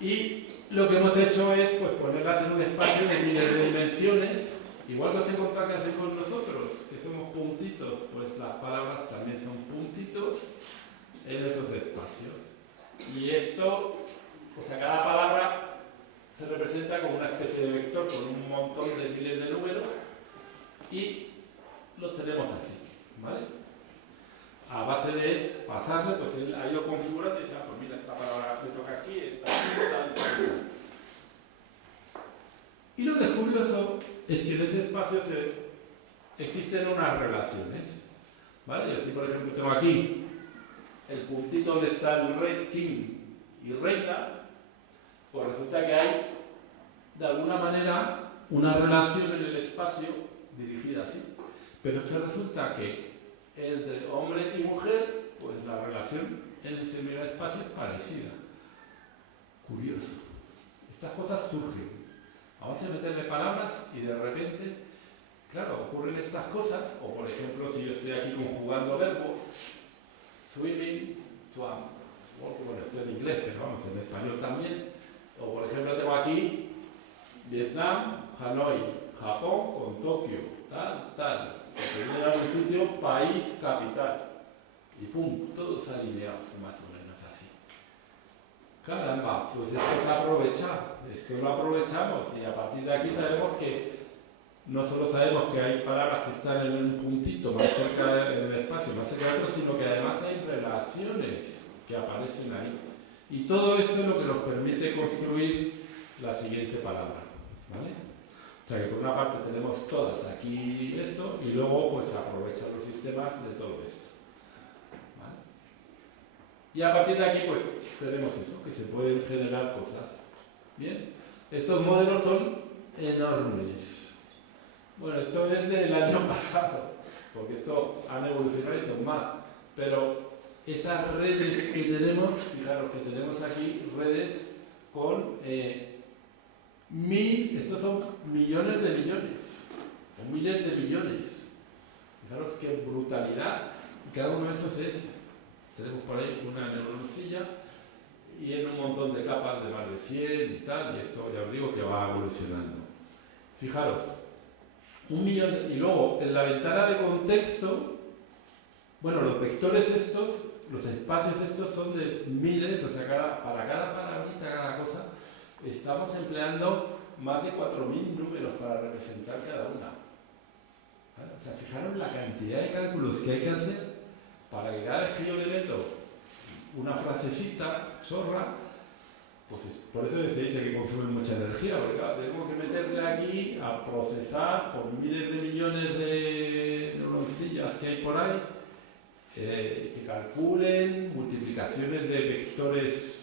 Y lo que hemos hecho es pues, ponerlas en un espacio de miles de dimensiones, igual que os he contado que hacen con nosotros, que somos puntitos, pues las palabras también son puntitos en esos espacios. Y esto, o sea, cada palabra se representa como una especie de vector con un montón de miles de números, y los tenemos así, ¿vale? A base de pasarle, pues él ha ido configurando y dice, ah, pues mira, esta palabra me toca aquí, esta aquí, tal, tal, tal. Y lo que es curioso es que en ese espacio existen unas relaciones, ¿vale? Yo si por ejemplo tengo aquí el puntito donde está el rey, king y reina, pues resulta que hay de alguna manera una relación en el espacio dirigida así. Pero es que resulta que entre hombre y mujer, pues la relación en ese mega espacio es parecida. Curioso. Estas cosas surgen. Vamos a meterle palabras y de repente, claro, ocurren estas cosas, o por ejemplo, si yo estoy aquí conjugando verbos, swimming, swam, bueno, esto en inglés, pero vamos, en español también, o por ejemplo tengo aquí Vietnam, Hanoi, Japón con Tokio, tal, tal, porque viene a un sitio, país, capital, y pum, todos alineados, más o menos así. Caramba, pues esto se aprovecha, esto lo aprovechamos y a partir de aquí sabemos que no solo sabemos que hay palabras que están en un puntito más cerca en el espacio, más cerca de otro, sino que además hay relaciones que aparecen ahí. Y todo esto es lo que nos permite construir la siguiente palabra, ¿vale? O sea que por una parte tenemos todas aquí esto y luego pues aprovechan los sistemas de todo esto. ¿Vale? Y a partir de aquí pues tenemos eso, que se pueden generar cosas. Bien, estos modelos son enormes. Bueno, esto es del año pasado, porque esto han evolucionado y son más, pero esas redes que tenemos, fijaros que tenemos aquí redes con estos son millones de millones, o miles de millones. Fijaros qué brutalidad, y cada uno de esos es, tenemos por ahí una neuroncilla y en un montón de capas de más de 100 y tal, y esto ya os digo que va evolucionando. Fijaros, 1 millón, y luego en la ventana de contexto, bueno, los vectores estos, los espacios estos son de miles, o sea, para cada palabrita, cada cosa, estamos empleando más de 4.000 números para representar cada una. ¿Vale? O sea, fijaros la cantidad de cálculos que hay que hacer para que cada vez que yo le meto una frasecita chorra, pues por eso se dice que consume mucha energía, porque claro, tenemos que meterle aquí a procesar por miles de millones de neuroncillas que hay por ahí, que calculen multiplicaciones de vectores,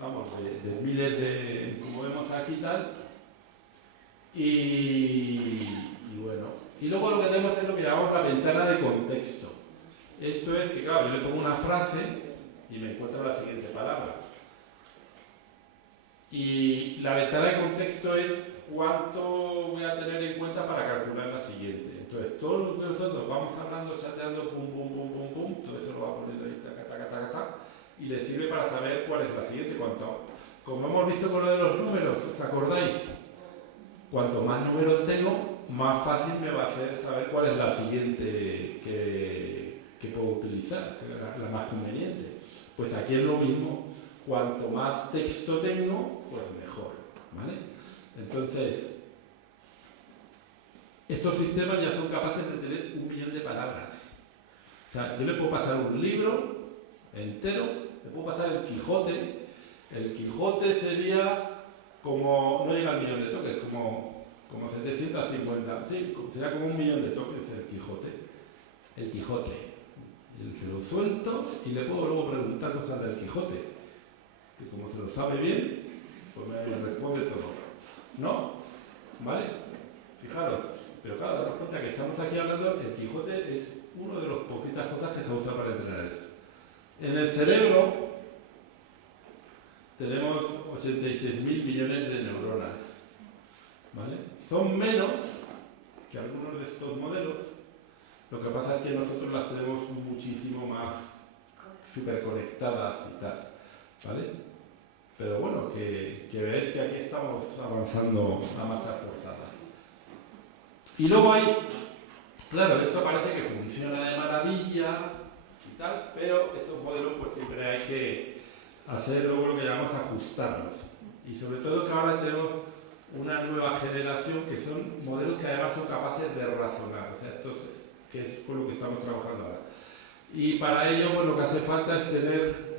vamos, de miles de, como vemos aquí tal, y bueno, y luego lo que tenemos es lo que llamamos la ventana de contexto. Esto es que, claro, yo le pongo una frase y me encuentro la siguiente palabra. Y la ventana de contexto es cuánto voy a tener en cuenta para calcular la siguiente. Entonces, todo lo que nosotros vamos hablando, chateando, pum, pum, pum, pum, pum, todo eso lo va poniendo ahí, taca, taca, taca, taca, y le sirve para saber cuál es la siguiente. Como hemos visto con lo de los números, ¿os acordáis? Cuanto más números tengo, más fácil me va a hacer saber cuál es la siguiente que puedo utilizar, que es la más conveniente. Pues aquí es lo mismo. Cuanto más texto tengo, pues mejor, ¿vale? Entonces, estos sistemas ya son capaces de tener 1 millón de palabras. O sea, yo le puedo pasar un libro entero, le puedo pasar el Quijote. El Quijote sería como, no llega al 1 millón de toques, como 750, sí, sería como 1 millón de toques el Quijote. El Quijote. Y se lo suelto y le puedo luego preguntar cosas del Quijote. Que como se lo sabe bien, pues me responde todo. ¿No? ¿Vale? Fijaros. Pero claro, daros cuenta que estamos aquí hablando, el Quijote es una de las poquitas cosas que se usa para entrenar esto. En el cerebro tenemos 86.000 millones de neuronas. ¿Vale? Son menos que algunos de estos modelos. Lo que pasa es que nosotros las tenemos muchísimo más superconectadas y tal. ¿Vale? Pero bueno, que veáis que aquí estamos avanzando a marchas forzadas. Y luego hay, claro, esto parece que funciona de maravilla y tal, pero estos modelos pues siempre hay que hacer luego lo que llamamos ajustarlos. Y sobre todo que ahora tenemos una nueva generación que son modelos que además son capaces de razonar. O sea, esto es con lo que estamos trabajando ahora. Y para ello, pues, lo que hace falta es tener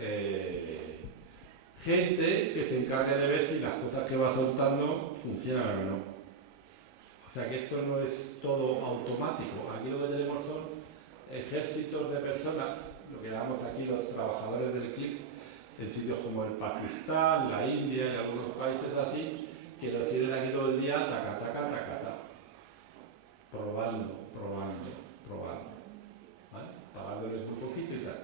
gente que se encargue de ver si las cosas que va soltando funcionan o no. O sea que esto no es todo automático. Aquí lo que tenemos son ejércitos de personas, lo que llamamos aquí los trabajadores del clic, en sitios como el Pakistán, la India y algunos países así, que los tienen aquí todo el día, taca, taca, taca, taca, probando, ¿vale? Pagándoles muy poquito y tal.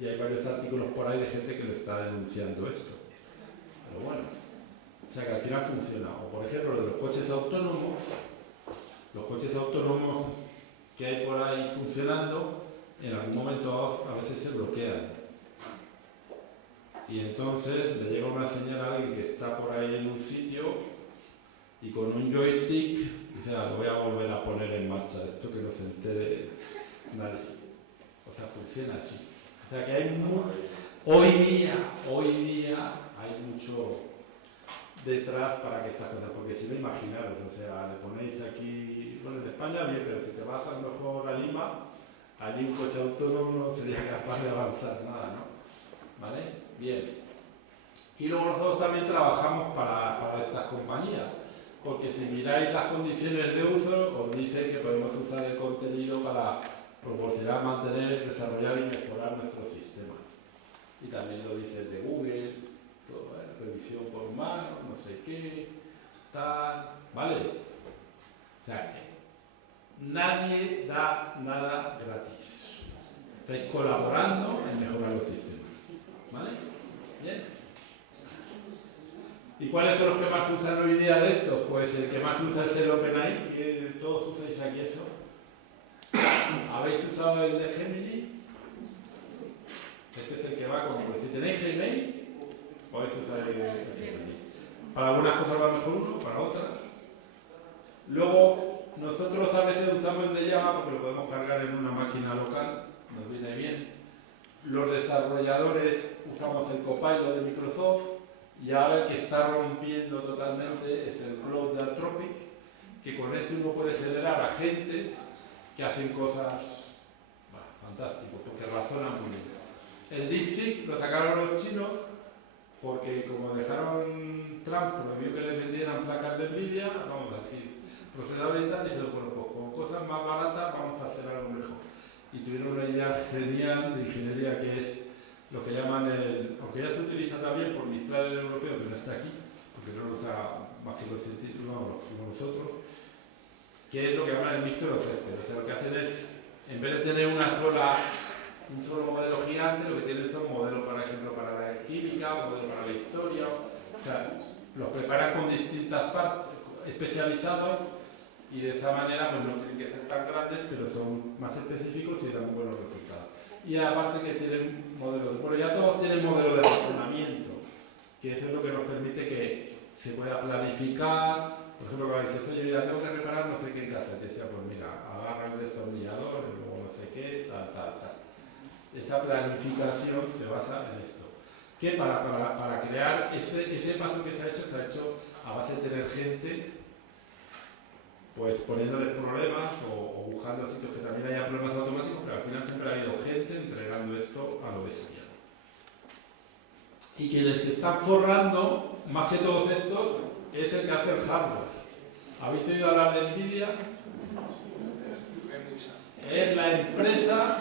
Y hay varios artículos por ahí de gente que lo está denunciando esto. Pero bueno, o sea que al final funciona. O por ejemplo, los coches autónomos que hay por ahí funcionando, en algún momento a veces se bloquean. Y entonces le llega una señal a alguien que está por ahí en un sitio y con un joystick dice, lo voy a volver a poner en marcha, esto que no se entere nadie. O sea, funciona así. O sea que hay hoy día hay mucho detrás para que estas cosas, porque si no, imaginaros, o sea, le ponéis aquí, bueno, en España bien, pero si te vas a lo mejor a Lima, allí un coche autónomo no sería capaz de avanzar nada, ¿no? ¿Vale? Bien. Y luego nosotros también trabajamos para estas compañías, porque si miráis las condiciones de uso, os dice que podemos usar el contenido para proporcionar, mantener, desarrollar y mejorar nuestros sistemas. Y también lo dice de Google, todo, revisión por mano, no sé qué, tal, ¿vale? O sea, nadie da nada gratis. Estáis colaborando en mejorar los sistemas, ¿vale? Bien. ¿Y cuáles son los que más se usan hoy día de esto? Pues el que más se usa es el OpenAI, que todos usáis aquí eso. ¿Habéis usado el de Gemini? Este es el que va con... Si tenéis Gmail, podéis usar el de Gemini. Para algunas cosas va mejor uno, para otras. Luego, nosotros a veces usamos el de Java porque lo podemos cargar en una máquina local, nos viene bien. Los desarrolladores usamos el Copilot de Microsoft. Y ahora el que está rompiendo totalmente es el Cloud de Anthropic, que con esto uno puede generar agentes que hacen cosas fantásticas, porque razonan muy bien. El DeepSeek lo sacaron los chinos porque como dejaron Trump, prohibió que les vendieran placas de Nvidia, vamos a decir, procesadores y tal, dijeron, bueno, pues con cosas más baratas vamos a hacer algo mejor. Y tuvieron una idea genial de ingeniería que es lo que llaman aunque ya se utiliza también por Mistral el europeo, que no está aquí, porque no lo usa más que los científicos, como nosotros, que es lo que llaman el mixto de los céspedes. O sea, lo que hacen es, en vez de tener un solo modelo gigante, lo que tienen son modelos, por ejemplo, para la química, modelos para la historia, o sea, los preparan con distintas partes especializados y de esa manera pues no tienen que ser tan grandes, pero son más específicos y dan buenos resultados. Y aparte que tienen modelos, bueno, ya todos tienen modelos de razonamiento, que eso es lo que nos permite que se pueda planificar. Por ejemplo, cuando dices, oye, mira, tengo que reparar no sé qué en casa, te decía, pues mira, agarra el destornillador, luego no sé qué, tal. Esa planificación se basa en esto. Que para crear ese paso que se ha hecho a base de tener gente, pues poniéndoles problemas o buscando sitios que también haya problemas automáticos, pero al final siempre ha habido gente entregando esto a lo bestia. Y quienes se están forrando, más que todos estos, es el que hace el hardware. ¿Habéis oído hablar de Nvidia? Es la empresa,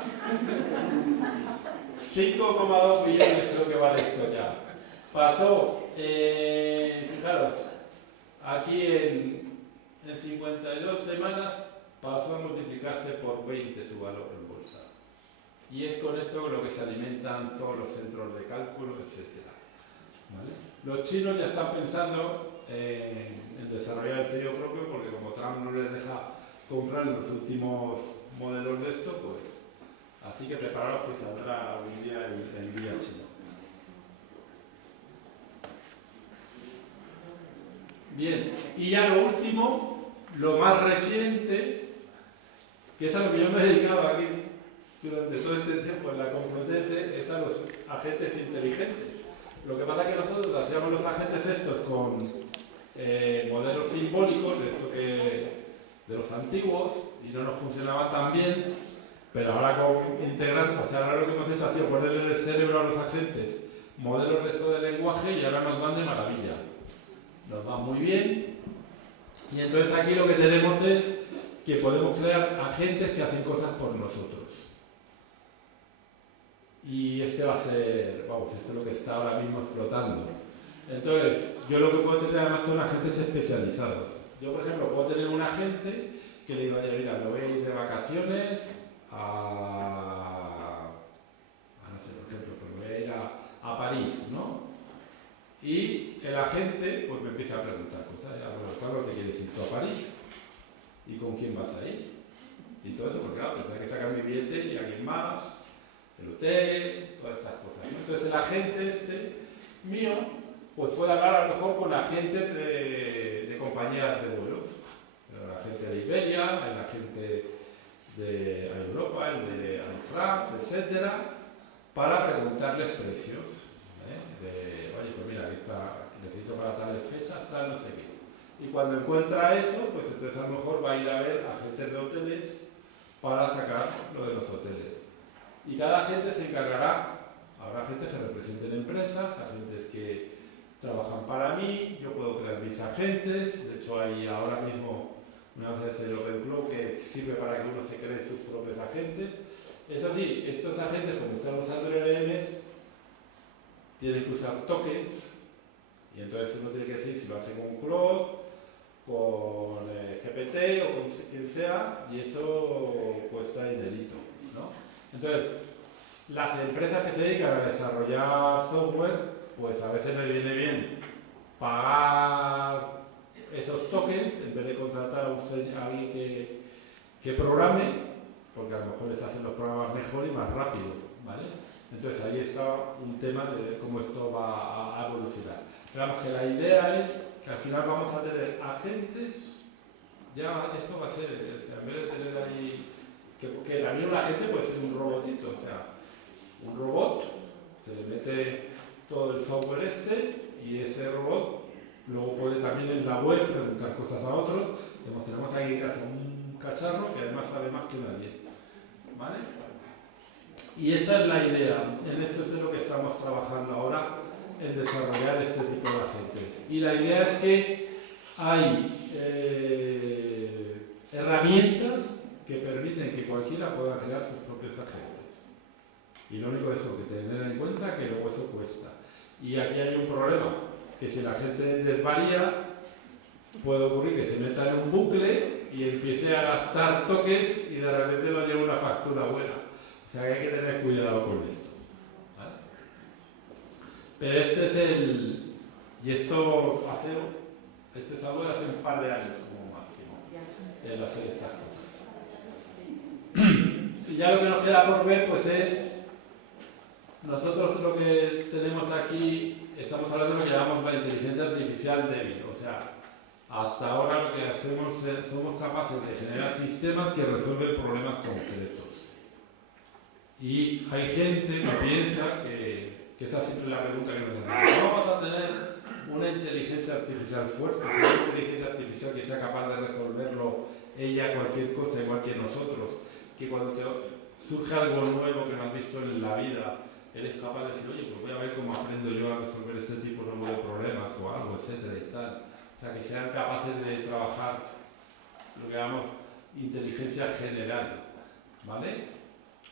5,2 billones creo que vale esto ya. Pasó, fijaros, aquí en 52 semanas pasó a multiplicarse por 20 su valor en bolsa. Y es con esto lo que se alimentan todos los centros de cálculo, etc. ¿Vale? Los chinos ya están pensando en desarrollar el sello propio porque como Trump no les deja comprar los últimos modelos de esto, pues así que prepararos que saldrá un día el día chino. Bien, y ya lo último, lo más reciente, que es a lo que yo me he dedicado aquí durante todo este tiempo en la Complutense, es a los agentes inteligentes. Lo que pasa es que nosotros hacíamos los agentes estos con modelos simbólicos de los antiguos y no nos funcionaban tan bien, pero ahora con integrar, o sea, ahora lo que hemos hecho ha sido ponerle en el cerebro a los agentes modelos de esto de lenguaje y ahora nos van de maravilla, nos van muy bien. Y entonces aquí lo que tenemos es que podemos crear agentes que hacen cosas por nosotros. Y este va a ser, vamos, esto es lo que está ahora mismo explotando. Entonces, yo lo que puedo tener además son agentes especializados. Yo, por ejemplo, puedo tener un agente que le diga, oye, mira, me voy a ir de vacaciones no sé, por ejemplo, pues me voy a ir a París, ¿no? Y el agente, pues me empieza a preguntar cosas, bueno, ¿cuándo te quieres ir tú a París? ¿Y con quién vas a ir? Y todo eso, porque claro, tendrá que sacar mi billete y a quién más, el hotel, todas estas cosas, ¿no? Entonces el agente mío, pues puede hablar a lo mejor con agentes de compañías de vuelos. El agente de Iberia, el agente de Europa, el de Air France, etcétera, para preguntarles precios. Oye, pues mira, aquí está, necesito para tales fechas, tal, no sé qué. Y cuando encuentra eso, pues entonces a lo mejor va a ir a ver agentes de hoteles para sacar lo de los hoteles. Y cada agente se encargará, habrá agentes que representen empresas, agentes que trabajan para mí, yo puedo crear mis agentes, de hecho hay ahora mismo una vez el Open Club que sirve para que uno se cree sus propios agentes. Eso sí, estos agentes, como están usando LLMs, tienen que usar tokens, y entonces uno tiene que decir si lo hace con Claude, con GPT o con quien sea, y eso cuesta dinerito, ¿no? Entonces, las empresas que se dedican a desarrollar software, pues a veces les viene bien pagar esos tokens en vez de contratar a alguien que programe, porque a lo mejor les hacen los programas mejor y más rápido, ¿vale? Entonces ahí está un tema de ver cómo esto va a evolucionar. Pero vamos, que la idea es que al final vamos a tener agentes, ya esto va a ser, o sea, en vez de tener ahí, que también un agente puede ser un robotito, o sea, un robot, se le mete todo el software y ese robot luego puede también en la web preguntar cosas a otros. Tenemos aquí en casa un cacharro que además sabe más que nadie, ¿vale? Y esta es la idea, en esto es lo que estamos trabajando ahora, en desarrollar este tipo de agentes. Y la idea es que hay herramientas que permiten que cualquiera pueda crear sus propios agentes. Y lo único es eso, que tener en cuenta que luego eso cuesta. Y aquí hay un problema, que si la gente desvaría, puede ocurrir que se meta en un bucle y empiece a gastar tokens y de repente no lleve una factura buena. O sea que hay que tener cuidado con esto, ¿vale? Pero este es y esto es algo de hace un par de años como máximo, el hacer estas cosas. Y ya lo que nos queda por ver pues es, nosotros lo que tenemos aquí, estamos hablando de lo que llamamos la inteligencia artificial débil, o sea, hasta ahora lo que hacemos somos capaces de generar sistemas que resuelven problemas concretos. Y hay gente que piensa que esa es siempre la pregunta que nos hacemos. ¿Cómo vamos a tener una inteligencia artificial fuerte? Una inteligencia artificial que sea capaz de resolverlo ella cualquier cosa igual que nosotros. Que cuando surge algo nuevo que no has visto en la vida, eres capaz de decir, oye, pues voy a ver cómo aprendo yo a resolver este tipo nuevo de problemas o algo, etcétera y tal. O sea, que sean capaces de trabajar lo que llamamos inteligencia general, ¿vale?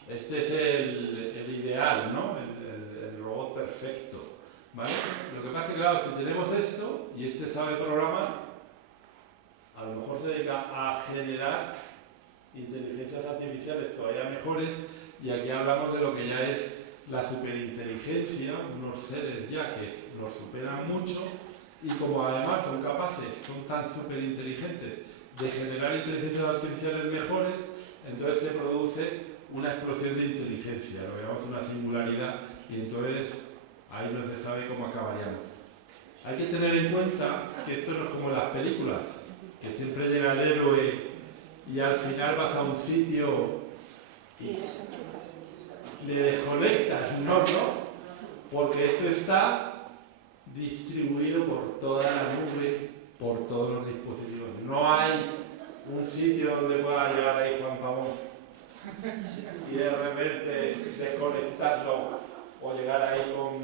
Este es el ideal, ¿no? El robot perfecto, ¿vale? Lo que pasa es que, claro, si tenemos esto y este sabe programar, a lo mejor se dedica a generar inteligencias artificiales todavía mejores, y aquí hablamos de lo que ya es la superinteligencia, unos seres ya que nos superan mucho, y como además son tan superinteligentes de generar inteligencias artificiales mejores, entonces se produce una explosión de inteligencia, lo que llamamos una singularidad, y entonces ahí no se sabe cómo acabaríamos. Hay que tener en cuenta que esto no es como las películas, que siempre llega el héroe y al final vas a un sitio y le desconectas, no, porque esto está distribuido por toda la nube por todos los dispositivos. No hay un sitio donde pueda llegar ahí Juan Pabón y de repente desconectarlo o llegar ahí con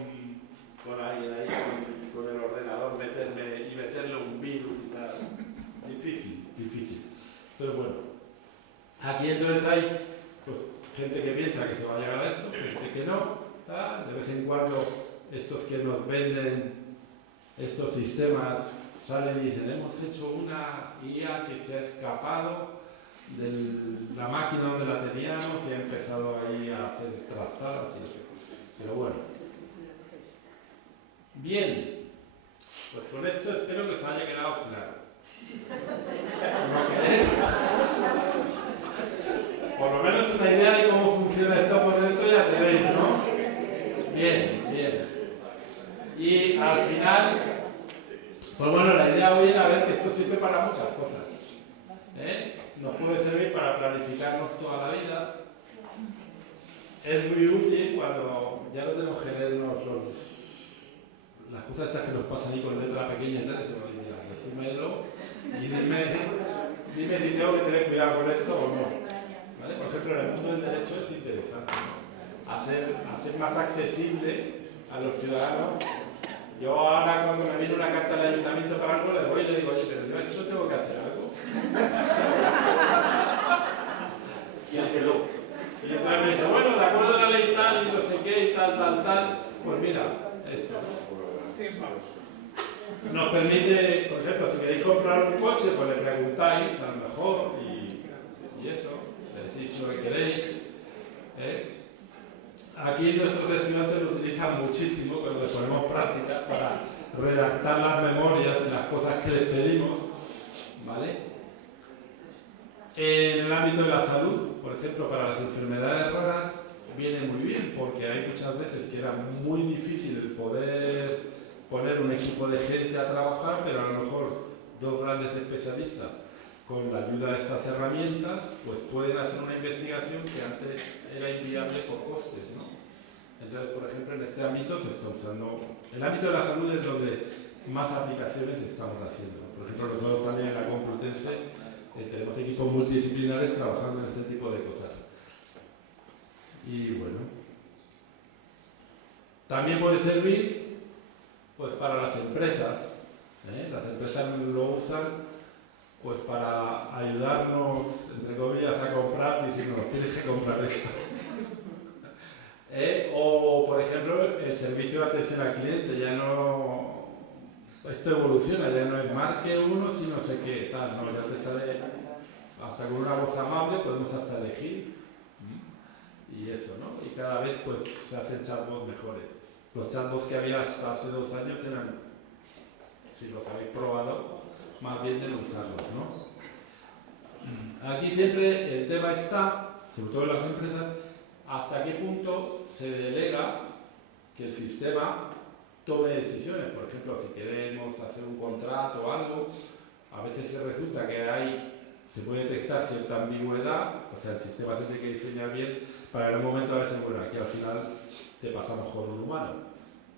alguien ahí con el ordenador, meterle un virus y tal. Difícil. Pero bueno, aquí entonces hay pues, gente que piensa que se va a llegar a esto, gente que no, tal. De vez en cuando estos que nos venden estos sistemas salen y dicen, hemos hecho una IA que se ha escapado de la máquina donde la teníamos y ha empezado ahí a hacer trastadas y no sé. Pero bueno. Bien, pues con esto espero que os haya quedado claro. Por lo menos una idea de cómo funciona esto por dentro ya tenéis, ¿no? Bien. Y al final, pues bueno, la idea hoy era ver que esto sirve para muchas cosas. Nos puede servir para planificarnos toda la vida. Es muy útil cuando ya no tenemos que leernos las cosas estas que nos pasan ahí con letra pequeña y tal, decímelo y dime si tengo que tener cuidado con esto o no. ¿Vale? Por ejemplo, en el mundo del derecho es interesante, ¿no? Hacer más accesible a los ciudadanos. Yo ahora cuando me viene una carta del ayuntamiento para algo, le voy y le digo, oye, pero si me has dicho tengo que hacer algo. Y hácelo. Y entonces me dice, bueno, de acuerdo a la ley tal y no sé qué y tal, pues mira, esto. Nos permite, por ejemplo, si queréis comprar un coche, pues le preguntáis a lo mejor y eso, le decís lo que queréis. Aquí nuestros estudiantes lo utilizan muchísimo cuando les ponemos prácticas para redactar las memorias y las cosas que les pedimos, ¿vale? En el ámbito de la salud, por ejemplo, para las enfermedades raras, viene muy bien porque hay muchas veces que era muy difícil el poder poner un equipo de gente a trabajar, pero a lo mejor dos grandes especialistas con la ayuda de estas herramientas, pues pueden hacer una investigación que antes era inviable por costes, ¿no? Entonces, por ejemplo, en este ámbito se está usando... El ámbito de la salud es donde más aplicaciones estamos haciendo. Por ejemplo, nosotros también en la Complutense tenemos equipos multidisciplinares trabajando en ese tipo de cosas. Y bueno... También puede servir pues, para las empresas. Las empresas lo usan pues para ayudarnos, entre comillas, a comprar, diciendo, nos tienes que comprar esto. O, por ejemplo, el servicio de atención al cliente, ya no... Esto evoluciona, ya no es marque uno, sino no sé qué, tal, no, ya te sale, hasta con una voz amable podemos hasta elegir. Y eso, ¿no? Y cada vez pues se hacen chatbots mejores. Los chatbots que había hasta hace 2 años eran, si los habéis probado, más bien de no usarlos, ¿no? Aquí siempre el tema está, sobre todo en las empresas, hasta qué punto se delega que el sistema tome decisiones. Por ejemplo, si queremos hacer un contrato o algo, a veces se resulta que se puede detectar cierta ambigüedad, o sea, el sistema se tiene que diseñar bien para en un momento a veces, bueno, aquí al final te pasa mejor un humano,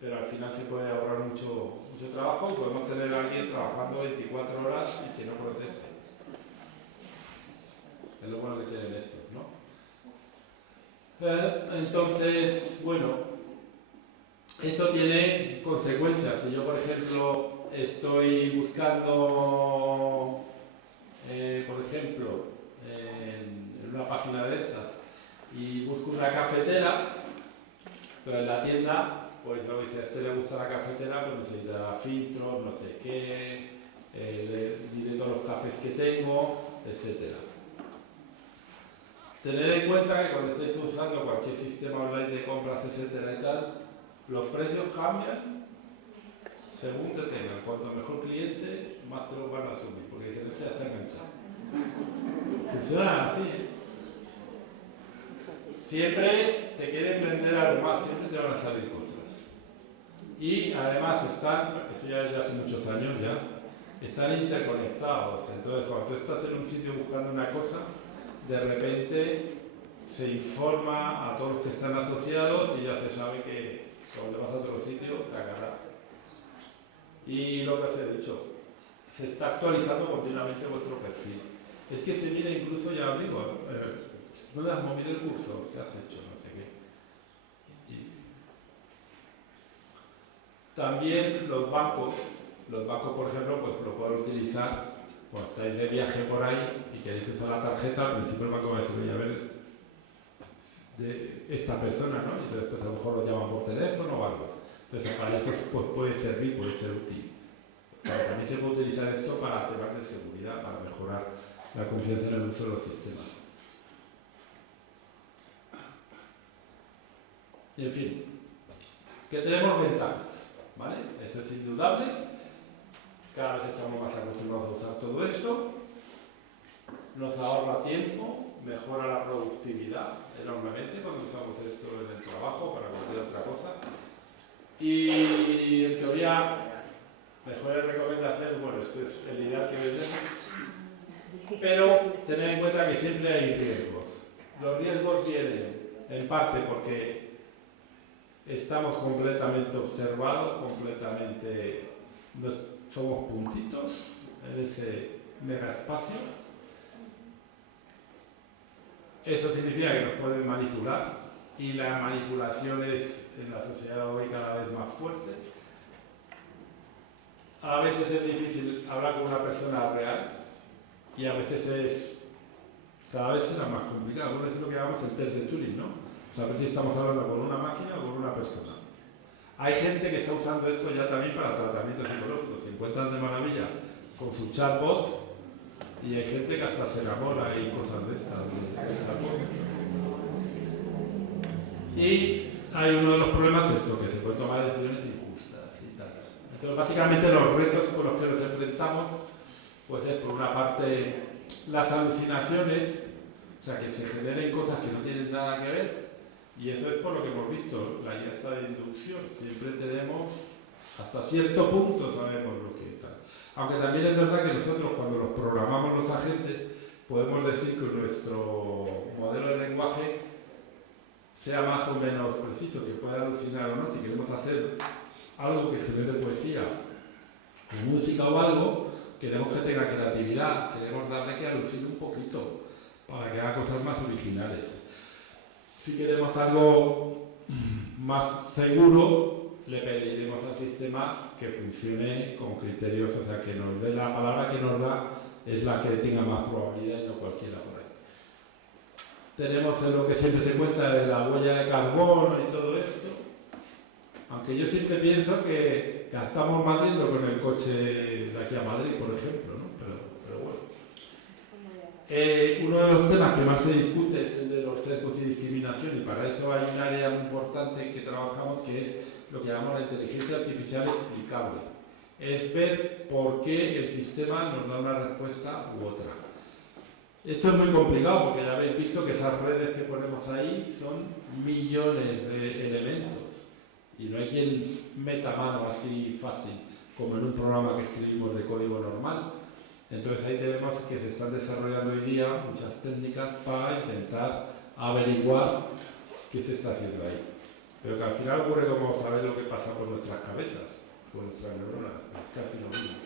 pero al final se puede ahorrar mucho trabajo y podemos tener a alguien trabajando 24 horas y que no proteste. Es lo bueno que tienen estos, ¿no? Entonces, bueno, esto tiene consecuencias. Si yo, por ejemplo, estoy buscando, por ejemplo, en una página de estas y busco una cafetera, pero en la tienda, pues lo que si a este le gusta la cafetera, pues necesitará filtros, no sé qué, le diré todos los cafés que tengo, etcétera. Tened en cuenta que cuando estéis usando cualquier sistema online de compras, etcétera y tal, los precios cambian según te tengan. Cuanto mejor cliente, más te los van a subir, porque dicen, este ya está enganchado. Funcionan así, ¿eh? Siempre te quieren vender algo más, siempre te van a salir cosas. Y además están, eso ya desde hace muchos años ya, están interconectados. Entonces, cuando tú estás en un sitio buscando una cosa, de repente se informa a todos los que están asociados y ya se sabe que cuando vas a otro sitio te agarra. Y lo que os he dicho, se está actualizando continuamente vuestro perfil. Es que se mira incluso, ya os digo, ¿dónde has movido el cursor? ¿Qué has hecho? No sé qué. Y también los bancos, por ejemplo, pues lo pueden utilizar cuando estáis de viaje por ahí y queréis usar la tarjeta. Al principio el banco va a decir, oye, a ver, de esta persona, ¿no? Y entonces pues a lo mejor lo llaman por teléfono o algo. Entonces para eso pues, puede servir, puede ser útil. O sea, también se puede utilizar esto para temas de seguridad, para mejorar la confianza en el uso de los sistemas. Y en fin, que tenemos ventajas, ¿vale? Eso es indudable. Cada vez estamos más acostumbrados a usar todo esto. Nos ahorra tiempo, mejora la productividad enormemente cuando usamos esto en el trabajo, para cualquier otra cosa. Y en teoría, mejores recomendaciones, bueno, esto es el ideal que vendemos, pero tener en cuenta que siempre hay riesgos. Los riesgos vienen en parte porque estamos completamente observados, completamente somos puntitos en ese mega espacio. Eso significa que nos pueden manipular y la manipulación es en la sociedad hoy cada vez más fuerte. A veces es difícil hablar con una persona real y a veces cada vez será más complicado. Bueno, eso es lo que llamamos el test de Turing, ¿no? O sea, a ver si estamos hablando con una máquina o con una persona. Hay gente que está usando esto ya también para tratamientos psicológicos. Se encuentran de maravilla con su chatbot y hay gente que hasta se enamora y cosas de estas del chatbot. Y hay uno de los problemas esto, que se puede tomar decisiones injustas y tal. Entonces, básicamente los retos con los que nos enfrentamos, pues es por una parte las alucinaciones, o sea, que se generen cosas que no tienen nada que ver. Y eso es por lo que hemos visto, la guía está de inducción, siempre tenemos, hasta cierto punto sabemos lo que está. Aunque también es verdad que nosotros cuando los programamos los agentes, podemos decir que nuestro modelo de lenguaje sea más o menos preciso, que pueda alucinar o no. Si queremos hacer algo que genere poesía, o música o algo, queremos que tenga creatividad, queremos darle que alucine un poquito, para que haga cosas más originales. Si queremos algo más seguro, le pediremos al sistema que funcione con criterios, o sea, que nos dé la palabra que nos da, es la que tenga más probabilidad y no cualquiera por ahí. Tenemos en lo que siempre se cuenta de la huella de carbono y todo esto, aunque yo siempre pienso que gastamos más yendo con el coche de aquí a Madrid, por ejemplo, ¿no? Pero bueno. Uno de los temas que más se discute es el de los sesgos y discriminación, y para eso hay un área muy importante que trabajamos, que es lo que llamamos la inteligencia artificial explicable. Es ver por qué el sistema nos da una respuesta u otra. Esto es muy complicado porque ya habéis visto que esas redes que ponemos ahí son millones de elementos y no hay quien meta mano así fácil como en un programa que escribimos de código normal. Entonces ahí tenemos que se están desarrollando hoy día muchas técnicas para intentar averiguar qué se está haciendo ahí. Pero que al final ocurre como saber lo que pasa por nuestras cabezas, con nuestras neuronas, es casi lo mismo.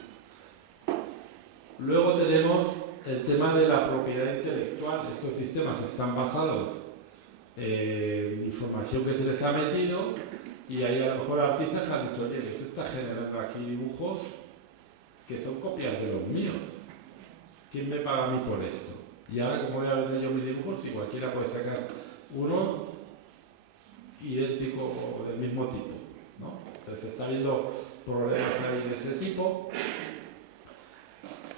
Luego tenemos el tema de la propiedad intelectual. Estos sistemas están basados en información que se les ha metido y ahí a lo mejor artistas han dicho, oye, que se está generando aquí dibujos que son copias de los míos. ¿Quién me paga a mí por esto? Y ahora, como voy a vender yo mis dibujos, si cualquiera puede sacar uno idéntico o del mismo tipo, ¿no? Entonces está habiendo problemas ahí de ese tipo.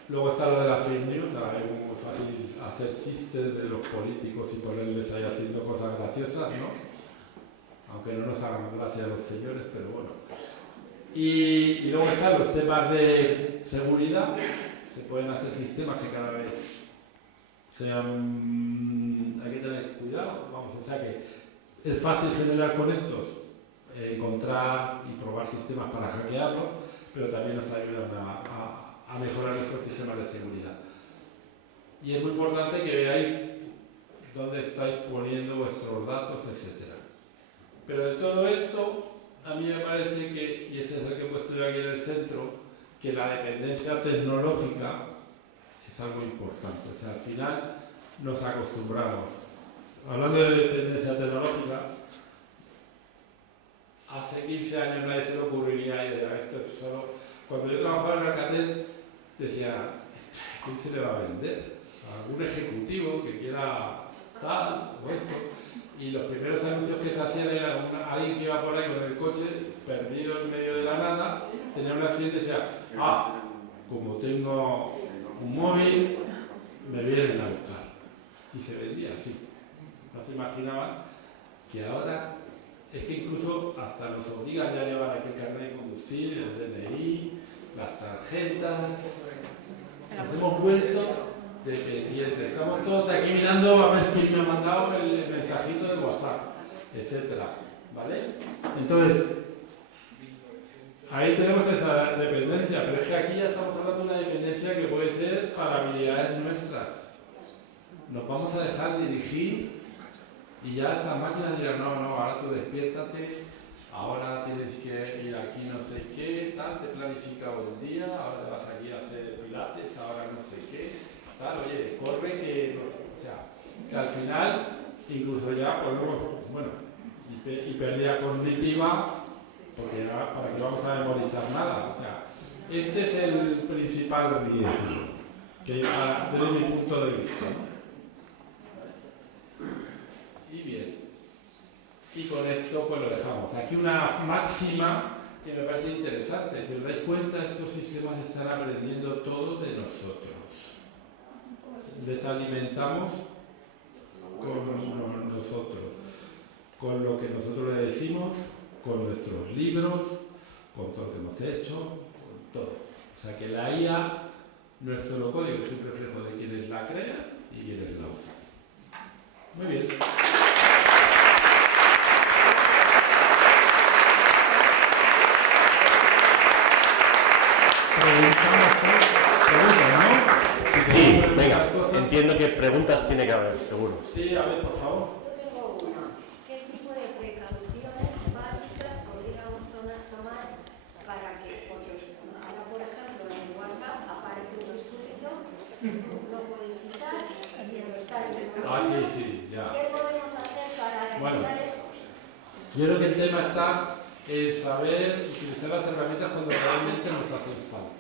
Luego está lo de las fake news. Ahora es muy fácil hacer chistes de los políticos y ponerles ahí haciendo cosas graciosas, ¿no? Aunque no nos hagan gracia a los señores, pero bueno. Y luego están los temas de seguridad. Se pueden hacer sistemas que cada vez sean... Hay que tener cuidado, vamos, o sea que es fácil generar con estos, encontrar y probar sistemas para hackearlos, pero también nos ayudan a mejorar nuestros sistemas de seguridad. Y es muy importante que veáis dónde estáis poniendo vuestros datos, etc. Pero de todo esto, a mí me parece que, y ese es el que he puesto yo aquí en el centro, que la dependencia tecnológica es algo importante. O sea, al final nos acostumbramos. Hablando de dependencia tecnológica, hace 15 años nadie se le ocurriría y decía, esto es solo... Cuando yo trabajaba en Alcatel, decía, ¿a quién se le va a vender? ¿A algún ejecutivo que quiera tal o esto? Y los primeros anuncios que se hacían era alguien que iba por ahí con el coche, perdido en medio de la nada, tenía un accidente y decía, como tengo un móvil, me vienen a buscar. Y se vendía así. No se imaginaban que ahora es que incluso hasta nos obligan ya a llevar aquí el carnet de conducir, el DNI, las tarjetas. Nos hemos vuelto dependientes. Estamos todos aquí mirando a ver quién me ha mandado el mensajito de WhatsApp, etcétera. ¿Vale? Entonces, ahí tenemos esa dependencia, pero es que aquí ya estamos hablando de una dependencia que puede ser para habilidades nuestras. Nos vamos a dejar dirigir y ya estas máquinas dirán, no, ahora tú despiértate, ahora tienes que ir aquí no sé qué, tal, te he planificado el día, ahora te vas aquí a hacer pilates, ahora no sé qué, tal, oye, corre que, o sea, que al final, incluso ya podemos, bueno, hiperdia cognitiva, porque ya, para que vamos a memorizar nada, o sea, este es el principal riesgo, que desde mi punto de vista, ¿no? Y bien, y con esto pues lo dejamos. Aquí una máxima que me parece interesante. Si os dais cuenta, estos sistemas están aprendiendo todo de nosotros. Les alimentamos con nosotros, con lo que nosotros le decimos, con nuestros libros, con todo lo que hemos hecho, con todo. O sea que la IA, nuestro código es un reflejo de quienes la crean y quienes la usan. Muy bien. Preguntas, ¿no? Sí, venga, entiendo que preguntas tiene que haber, seguro. Sí, a ver, por favor. Yo tengo una. ¿Qué tipo de precauciones básicas podríamos tomar para que, porque ahora, por ejemplo, en WhatsApp aparece un escrito, lo puedes quitar y está disponible? Sí, ya. ¿Qué podemos hacer para evitar eso? Yo creo que el tema está en saber utilizar las herramientas cuando realmente nos hacen falta.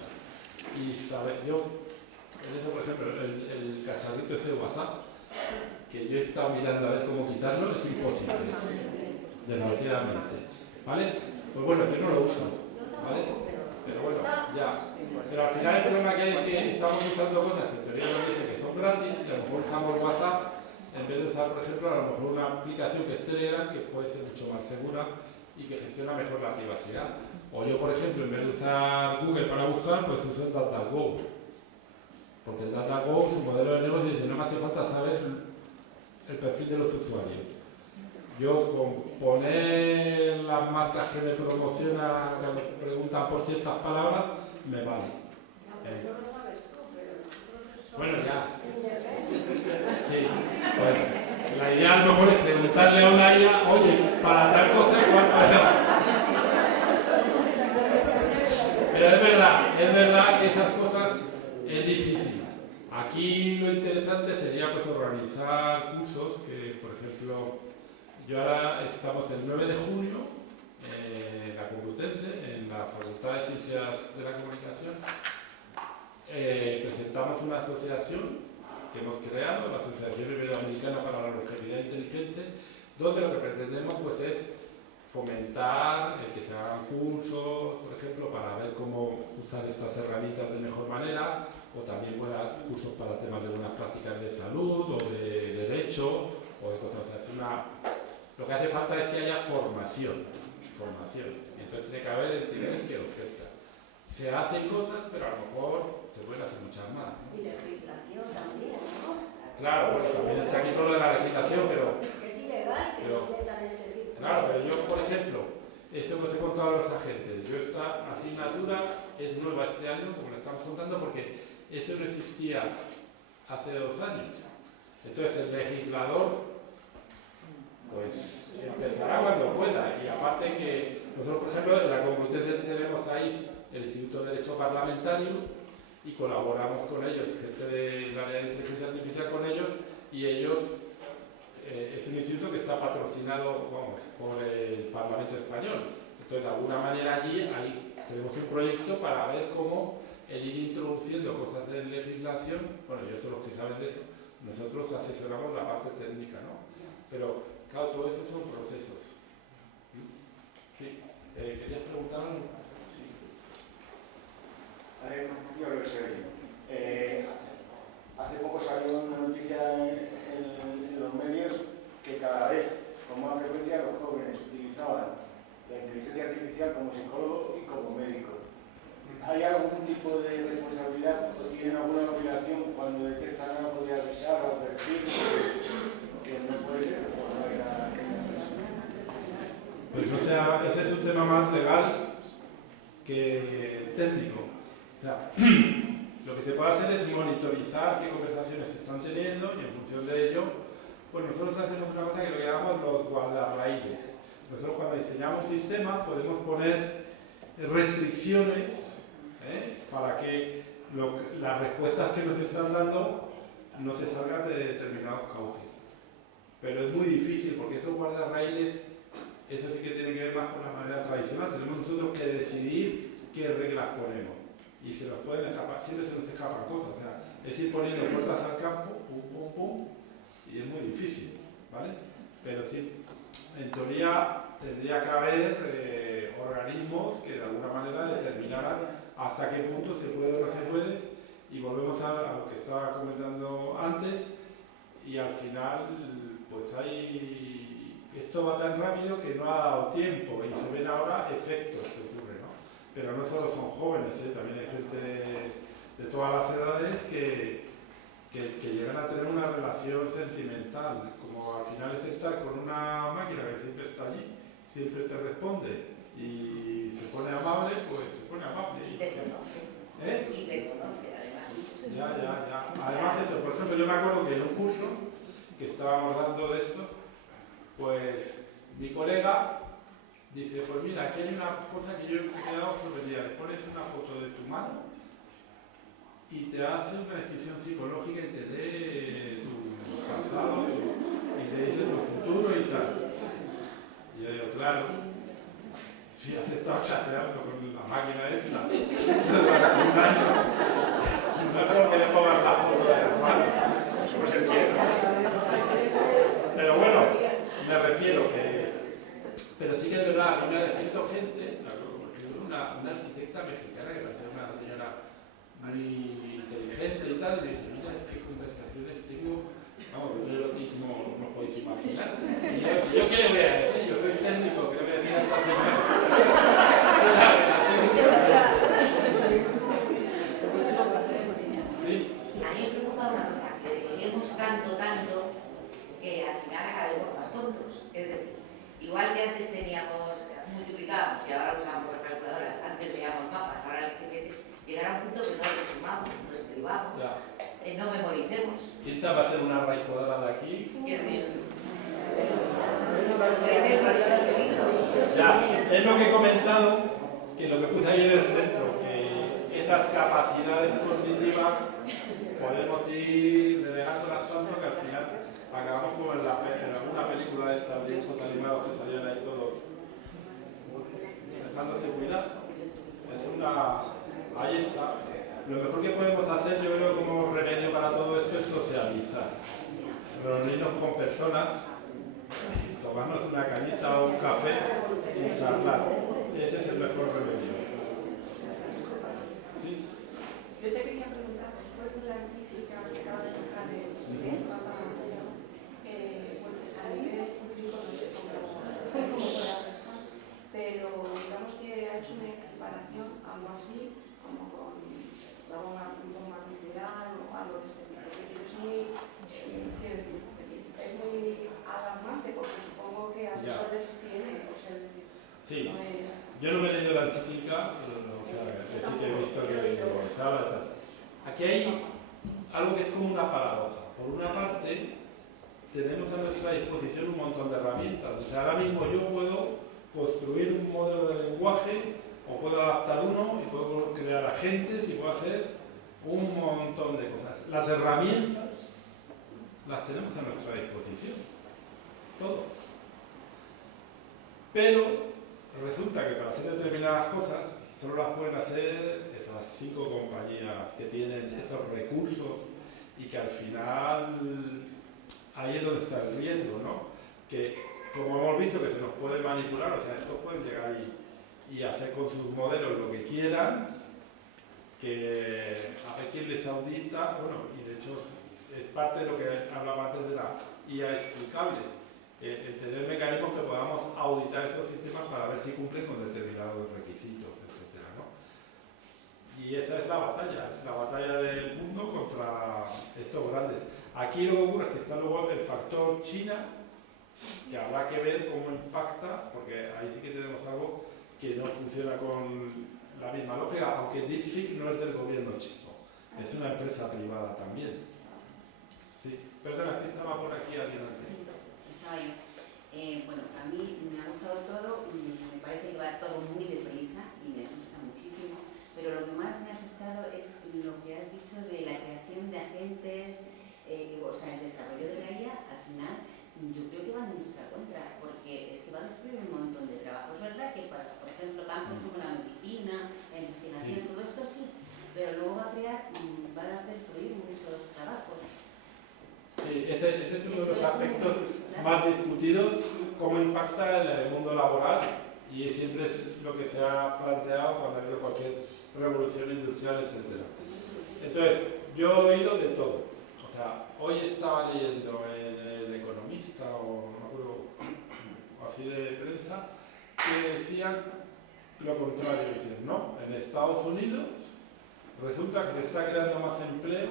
Y saber, en eso, por ejemplo, el cacharrito ese de WhatsApp, que yo he estado mirando a ver cómo quitarlo, es imposible, desgraciadamente. ¿Vale? Pues bueno, yo no lo uso, ¿vale? Pero bueno, ya. Pero al final el problema que hay es que estamos usando cosas que en teoría nos dicen que son gratis, y a lo mejor usamos WhatsApp, en vez de usar, por ejemplo, a lo mejor una aplicación que es Telegram, que puede ser mucho más segura y que gestiona mejor la privacidad. O yo, por ejemplo, en vez de usar Google para buscar, pues uso el DuckDuckGo. Porque el DuckDuckGo, su modelo de negocio, dice, no me hace falta saber el perfil de los usuarios. Yo con poner las marcas que me promocionan, que me preguntan por ciertas palabras, me vale. Bueno, ya. Sí, pues la idea a lo mejor es preguntarle a una IA, oye, para tal cosa, pero es verdad que esas cosas es difícil. Aquí lo interesante sería pues organizar cursos que, por ejemplo, yo ahora estamos el 9 de junio en la Complutense, en la Facultad de Ciencias de la Comunicación. Presentamos una asociación que hemos creado, la Asociación Iberoamericana para la Longevidad Inteligente, donde lo que pretendemos pues es fomentar que se hagan cursos, por ejemplo, para ver cómo usar estas herramientas de mejor manera, o también cursos para temas de buenas prácticas de salud o de derecho o de cosas así. Lo que hace falta es que haya formación. Entonces tiene que haber entidades que lo ofrezcan. Se hacen cosas, pero a lo mejor se pueden hacer muchas más, ¿no? Y legislación también, ¿no? Claro, bueno, también está aquí todo lo de la legislación, pero... Es ilegal que nos metan ese tipo. Claro, pero yo, por ejemplo, esto que os he contado a los agentes, esta asignatura es nueva este año, como le estamos contando, porque eso no existía hace 2 años. Entonces el legislador, pues, empezará cuando pueda, y aparte que Nosotros, por ejemplo, en la Complutense tenemos ahí el Instituto de Derecho Parlamentario y colaboramos con ellos, gente del área de inteligencia artificial con ellos, y ellos, es un instituto que está patrocinado, vamos, por el Parlamento Español. Entonces, de alguna manera allí tenemos un proyecto para ver cómo el ir introduciendo cosas en legislación, bueno, ellos son los que saben de eso, nosotros asesoramos la parte técnica, ¿no? Pero, claro, todo eso son procesos. Sí, ¿querías preguntar algo? Yo creo que se oye. Hace poco salió una noticia en los medios que cada vez con más frecuencia los jóvenes utilizaban la inteligencia artificial como psicólogo y como médico. ¿Hay algún tipo de responsabilidad o tienen alguna obligación cuando detectan algo de avisar o advertir que no puede ser o no hay nada que hacer? Pues no sea, ese es un tema más legal que técnico. O sea, lo que se puede hacer es monitorizar qué conversaciones se están teniendo y en función de ello, pues nosotros hacemos una cosa que lo llamamos los guardarraíles. Nosotros cuando diseñamos sistemas podemos poner restricciones para que las respuestas que nos están dando no se salgan de determinados cauces. Pero es muy difícil porque esos guardarraíles, eso sí que tiene que ver más con la manera tradicional. Tenemos nosotros que decidir qué reglas ponemos. Y se nos pueden escapar, siempre se nos escapan cosas. O sea, es ir poniendo puertas al campo, pum, pum, pum, y es muy difícil, ¿vale? Pero sí, en teoría tendría que haber organismos que de alguna manera determinaran hasta qué punto se puede o no se puede, y volvemos a lo que estaba comentando antes, y al final, pues esto va tan rápido que no ha dado tiempo, y se ven ahora efectos que ocurren, ¿no? Pero no solo son jóvenes, también hay gente de todas las edades que llegan a tener una relación sentimental, como al final es estar con una máquina que siempre está allí, siempre te responde y se pone amable, pues se pone amable. Y te conoce. Y te conoce, además. Ya. Además eso, por ejemplo, yo me acuerdo que en un curso que estábamos dando de esto, pues mi colega dice, pues mira, aquí hay una cosa que yo he quedado sorprendida, le pones una foto de tu mano y te hace una descripción psicológica y te lee tu pasado y te dice tu futuro y tal. Y yo digo, claro, si has estado chateando con la máquina esa durante un año, no creo que le pongas la foto de la mano, eso no se entiende. Pero bueno, me refiero que... Pero sí que de verdad, a mí me ha escrito gente, una arquitecta mexicana que parece una señora muy inteligente y tal, y me dice, mira, es que conversaciones tengo, vamos, un erotismo no podéis imaginar. Y yo qué le voy a decir, yo soy técnico, ¿qué le voy a decir a esta señora? ¿Sí? A mí me preocupa una cosa, que seguimos tanto, que al final acabemos más tontos. Es decir, igual que antes multiplicábamos y ahora usamos las calculadoras, antes veíamos mapas, ahora el GPS, llegará a un punto que no lo sumamos, no escribamos, no memoricemos. Itza va a ser una raíz cuadrada aquí. Ya, es lo que he comentado, que lo que puse ahí en el centro, que esas capacidades cognitivas podemos ir delegándolas tanto que al final acabamos como en alguna película de estas dibujos animados que salían ahí todos dejándose cuidar. Ahí está. Lo mejor que podemos hacer, yo creo, como remedio para todo esto es socializar. Reunirnos con personas, tomarnos una cañita o un café y charlar. Ese es el mejor remedio. ¿Sí? Yo te quería preguntar, después de la encíclica que acaba de sacar el Papa Antonio, pues a nivel público no sé cómo pero digamos que ha hecho una equiparación, algo así, como con la bomba nuclear o algo de este tipo. Es muy, quiero decir, es muy alarmante porque supongo que asesores tiene, pues sí. No es... Yo no me he leído la encíclica, o sea, que sí que he visto que se habla, etc. Aquí hay algo que es como una paradoja. Por una parte, tenemos a nuestra disposición un montón de herramientas. O sea, ahora mismo yo puedo construir un modelo de lenguaje, o puedo adaptar uno, y puedo crear agentes, y puedo hacer un montón de cosas. Las herramientas las tenemos a nuestra disposición, todos. Pero resulta que para hacer determinadas cosas solo las pueden hacer esas 5 compañías que tienen esos recursos, y que al final ahí es donde está el riesgo, ¿no? Que como hemos visto que se nos puede manipular, o sea, estos pueden llegar y hacer con sus modelos lo que quieran, que a ver quién les audita, bueno, y de hecho es parte de lo que hablaba antes de la IA explicable, el tener mecanismos que podamos auditar esos sistemas para ver si cumplen con determinados requisitos, etcétera, ¿no? Y esa es la batalla del mundo contra estos grandes. Aquí lo que ocurre es que está luego el factor China, que habrá que ver cómo impacta, porque ahí sí que tenemos algo que no funciona con la misma lógica, aunque DeepSeek no es del gobierno chino, es una empresa privada también. Sí, perdona, que estaba por aquí alguien antes. Estaba yo. Bueno, a mí me ha gustado todo, me parece que va todo muy deprisa y me asusta muchísimo, pero lo que más me ha asustado es lo que has dicho de la creación de agentes, o sea, el desarrollo de la IA, al final yo creo que va en nuestra contra, porque es que va a destruir un montón de trabajos, ¿verdad? Que, para, por ejemplo, campos como la medicina, la investigación, todo esto sí, pero luego va a destruir muchos trabajos. Sí, ese es uno de los aspectos más discutidos, cómo impacta en el mundo laboral, y siempre es lo que se ha planteado cuando ha habido cualquier revolución industrial, etc. Entonces, yo he oído de todo. O sea, hoy estaba leyendo en El Economista, o no me acuerdo, así de prensa, que decían lo contrario. Dicen, no, en Estados Unidos resulta que se está creando más empleo,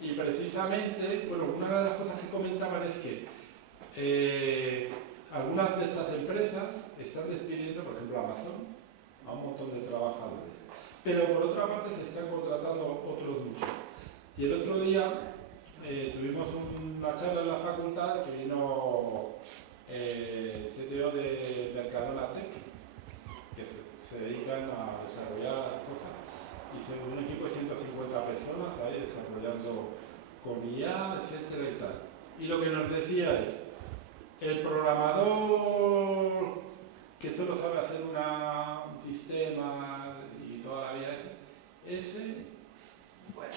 y precisamente, bueno, una de las cosas que comentaban es que algunas de estas empresas están despidiendo, por ejemplo Amazon, a un montón de trabajadores, pero por otra parte se están contratando otros muchos. Y el otro día tuvimos una charla en la facultad que vino CTO de Mercadona Tech, que se dedican a desarrollar cosas, y son un equipo de 150 personas ahí desarrollando con IA, etcétera y tal. Y lo que nos decía es, el programador que solo sabe hacer un sistema y toda la vida ese fuera.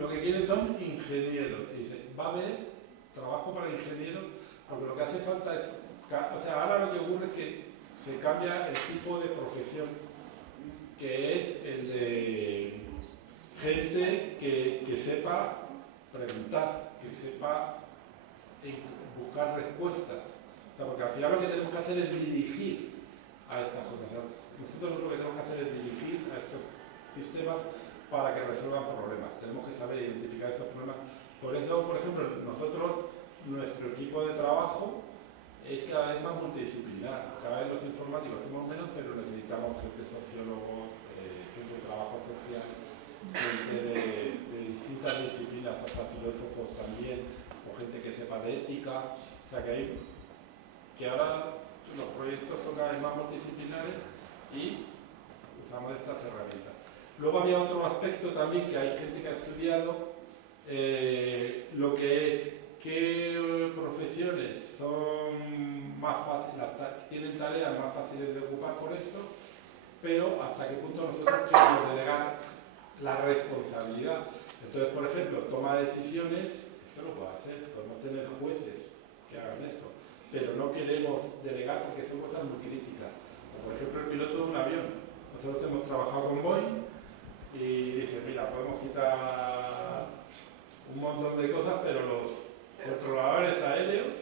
Lo que quieren son ingenieros. Y dice, va a haber trabajo para ingenieros, porque lo que hace falta es, o sea, ahora lo que ocurre es que se cambia el tipo de profesión, que es el de gente que sepa preguntar, que sepa buscar respuestas. O sea, porque al final lo que tenemos que hacer es dirigir a estas cosas. O sea, nosotros lo que tenemos que hacer es dirigir a estos sistemas para que resuelvan problemas. Tenemos que saber identificar esos problemas. Por eso, por ejemplo, nosotros, nuestro equipo de trabajo es cada vez más multidisciplinar. Cada vez los informáticos somos menos, pero necesitamos gente sociólogos, gente de trabajo social, gente de distintas disciplinas, hasta filósofos también, o gente que sepa de ética. O sea que ahora los proyectos son cada vez más multidisciplinares y usamos estas herramientas. Luego había otro aspecto también, que hay gente que ha estudiado lo que es qué profesiones son más fáciles, tienen tareas más fáciles de ocupar por esto, pero hasta qué punto nosotros queremos delegar la responsabilidad. Entonces, por ejemplo, toma de decisiones, esto lo puede hacer, podemos tener jueces que hagan esto, pero no queremos delegar porque son cosas muy críticas. Por ejemplo, el piloto de un avión. Nosotros hemos trabajado con Boeing y dice, mira, podemos quitar un montón de cosas, pero los controladores aéreos,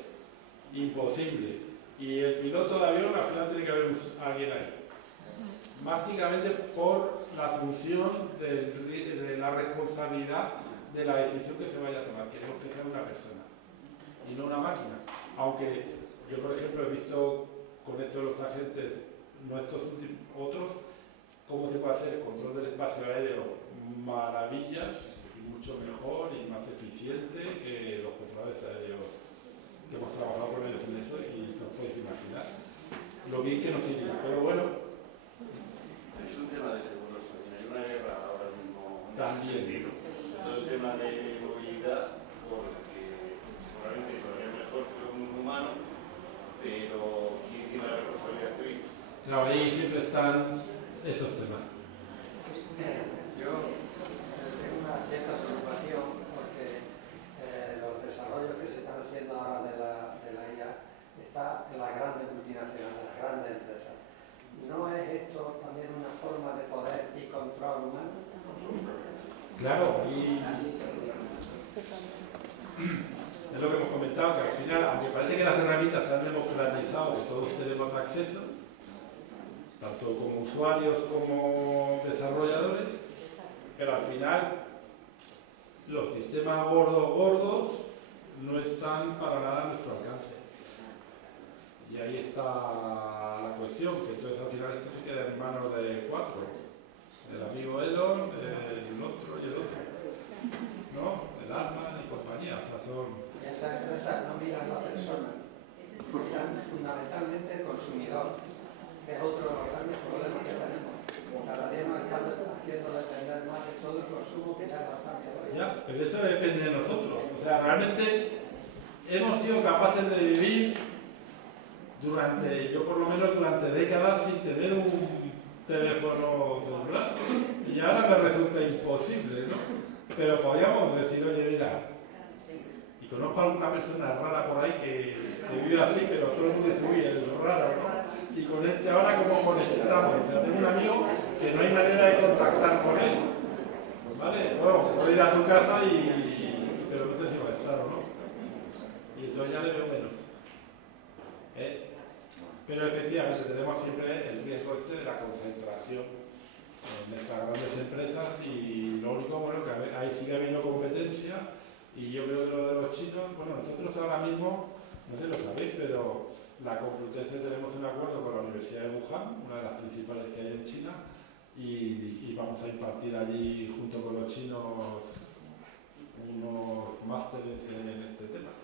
imposible. Y el piloto de avión, al final tiene que haber alguien ahí. Básicamente por la asunción de la responsabilidad de la decisión que se vaya a tomar. Queremos que sea una persona y no una máquina. Aunque yo, por ejemplo, he visto con esto de los agentes, no estos otros, cómo se puede hacer el control del espacio aéreo maravillas, y mucho mejor y más eficiente que los controladores aéreos que hemos trabajado con ellos en eso, y nos podéis imaginar. lo bien que nos iría. Pero bueno, Es un tema de seguros también. Hay una guerra ahora mismo en También. ese sentido. Todo el tema de movilidad, porque seguramente todavía mejor que un humano, pero ¿quién tiene la responsabilidad de ello? claro, ahí siempre están esos temas. Yo tengo una cierta preocupación porque los desarrollos que se están haciendo ahora de la IA está en las grandes multinacionales, las grandes empresas. ¿No es esto también una forma de poder y control humano? Claro, y es lo que hemos comentado, que al final, aunque parece que las herramientas se han democratizado, que todos tenemos acceso, tanto como usuarios como desarrolladores, pero al final los sistemas gordos no están para nada a nuestro alcance. Y ahí está la cuestión, que entonces al final esto se queda en manos de 4, el amigo Elon, el otro y el otro, ¿no? El Altman y compañía, o sea, son... Y esas empresas no miran a la persona, miran fundamentalmente el consumidor, que es otro de los grandes problemas que tenemos. Cada día nos están haciendo depender más de todo el consumo, que ya es bastante. Ya, pero eso depende de nosotros. O sea, realmente hemos sido capaces de vivir yo por lo menos durante décadas sin tener un teléfono celular. Y ahora me resulta imposible, ¿no? Pero podríamos decir, oye, mira, y conozco a alguna persona rara por ahí que vive así, pero todo el mundo dice, uy, es raro, ¿no? Y con este ahora, ¿cómo conectamos? O sea, tengo un amigo que no hay manera de contactar con él. ¿Vale? Bueno, se puede ir a su casa pero no sé si va a estar o no. Y entonces ya le veo menos. Pero efectivamente tenemos siempre el riesgo de la concentración en estas grandes empresas y lo único bueno que ahí sigue habiendo competencia y yo creo que lo de los chinos, bueno, nosotros ahora mismo, no sé si lo sabéis, pero la Complutense tenemos un acuerdo con la Universidad de Wuhan, una de las principales que hay en China, y vamos a impartir allí junto con los chinos unos másteres en este tema.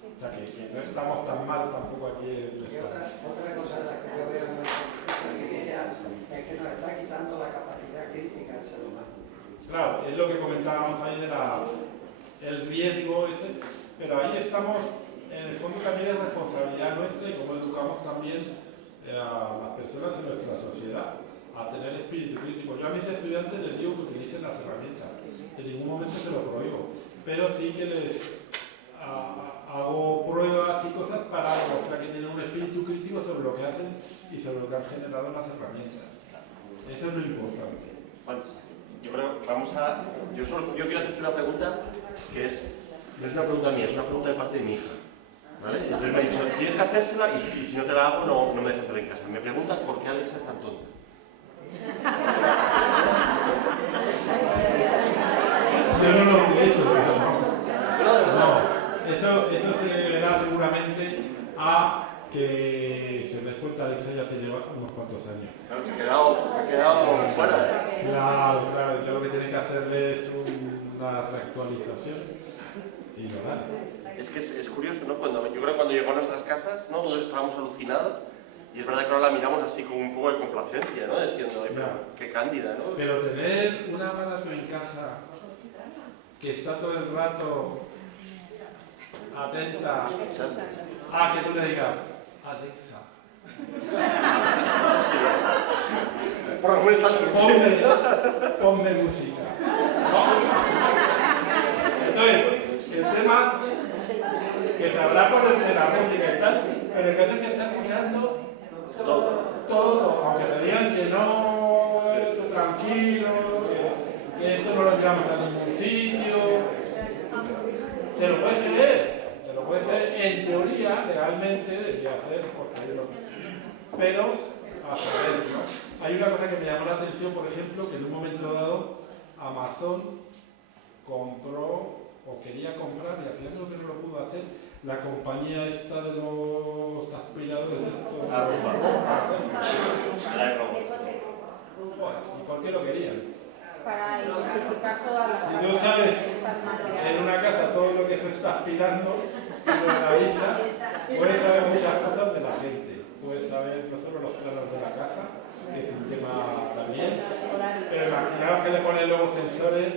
O sea que no estamos tan mal tampoco aquí en Y otra cosa de la que yo veo muy es que nos está quitando la capacidad crítica del ser humano. Claro, es lo que comentábamos ahí de el riesgo ese, pero ahí estamos, en el fondo también es responsabilidad nuestra y cómo educamos también a las personas en nuestra sociedad a tener espíritu crítico. Yo a mis estudiantes les digo que utilicen las herramientas, en ningún momento se lo prohíbo, pero sí que les hago pruebas y cosas para demostrar que tienen un espíritu crítico sobre lo que hacen y sobre lo que han generado las herramientas. Eso es lo importante. Bueno, yo creo que yo quiero hacerte una pregunta que no es una pregunta mía, es una pregunta de parte de mi hija. ¿Vale? Entonces me ha dicho, tienes que hacérsela y si no te la hago no me dejas hacerla en casa. Me pregunta por qué Alexa es tan tonta. Yo no lo utilizo, no. Eso se deberá seguramente a que, si os dais cuenta, Alexa ya te lleva unos cuantos años. Claro, se ha quedado fuera. Claro, yo lo que tiene que hacerle es una reactualización y lo hará. Es que es curioso, ¿no? Yo creo que cuando llegó a nuestras casas, ¿no? Todos estábamos alucinados y es verdad que ahora la miramos así con un poco de complacencia, ¿no? Diciendo, ay, pero qué cándida, ¿no? Pero tener un aparato en casa que está todo el rato atenta a que tú le digas, Alexa, ponme música. Entonces, el tema que se habrá por el de la música y tal, pero el caso es que está escuchando todo, aunque te digan que no, esto tranquilo, que esto no lo llevamos a ningún sitio, te lo puedes creer, en teoría, legalmente debería ser, porque pero a saber, ¿no? Hay una cosa que me llamó la atención, por ejemplo, que en un momento dado Amazon compró o quería comprar, y al final creo que no lo pudo hacer, la compañía esta de los aspiradores estos. ¿Y por qué lo querían? Para identificar todas las Si tú sabes en una casa todo lo que se está aspirando y lo revisas, puedes saber muchas cosas de la gente. puedes saber no solo los planos de la casa, que es un tema también, pero imaginaos que le ponen luego sensores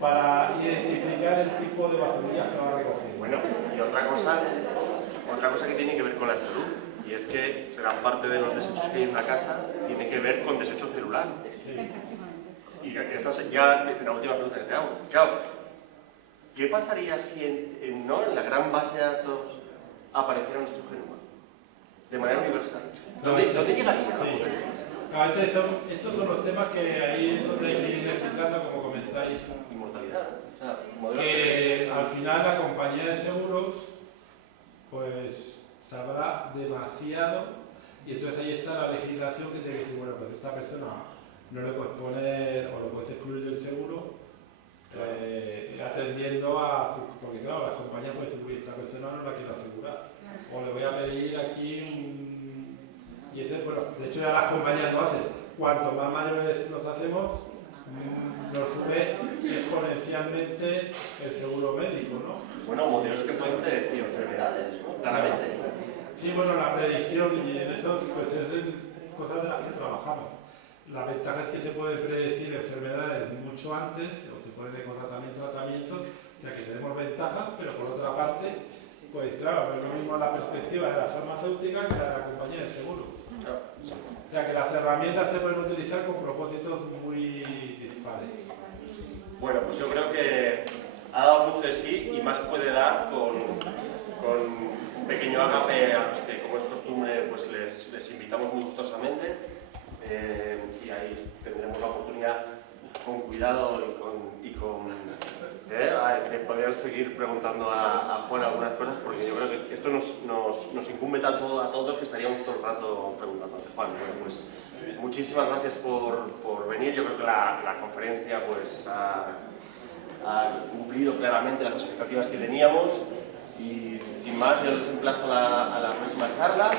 para identificar el tipo de basurillas que va a recoger. Bueno, y otra cosa que tiene que ver con la salud, y es que gran parte de los desechos que hay en la casa tiene que ver con desecho celular. Y esta es ya la última pregunta que te hago. Claro, ¿qué pasaría si en la gran base de datos apareciera nuestro genoma? De manera universal. ¿Dónde llegaría? Sí. A veces estos son los temas que ahí es donde hay que ir explicando, como comentáis. Inmortalidad. O sea, Que al final la compañía de seguros pues sabrá demasiado y entonces ahí está la legislación que tiene que decir, bueno, pues esta persona no le puedes poner o lo puedes excluir del seguro atendiendo a porque claro, las compañías pueden decir, uy, esta persona no la quiero asegurar o le voy a pedir aquí y ese, bueno, de hecho ya las compañías lo hacen, cuanto más mayores nos hacemos nos sube exponencialmente el seguro médico, ¿no? Bueno, modelos que pueden predecir enfermedades, ¿no? Claramente. Sí, bueno, la predicción y en eso pues es cosas de las que trabajamos. La ventaja es que se pueden predecir enfermedades mucho antes, o se pueden encontrar también tratamientos, o sea que tenemos ventajas, pero por otra parte, pues claro, no es lo mismo la perspectiva de la farmacéutica que la de la compañía de seguros. O sea que las herramientas se pueden utilizar con propósitos muy dispares. Bueno, pues yo creo que ha dado mucho de sí y más puede dar con un pequeño ágape a los que, como es costumbre, pues les invitamos muy gustosamente y ahí tendremos la oportunidad con cuidado de poder seguir preguntando a Juan algunas cosas, porque yo creo que esto nos incumbe tanto a todos que estaríamos todo el rato preguntando a Juan. Bueno, pues muchísimas gracias por venir. Yo creo que la conferencia pues ha cumplido claramente las expectativas que teníamos y sin más yo les emplazo a la próxima charla.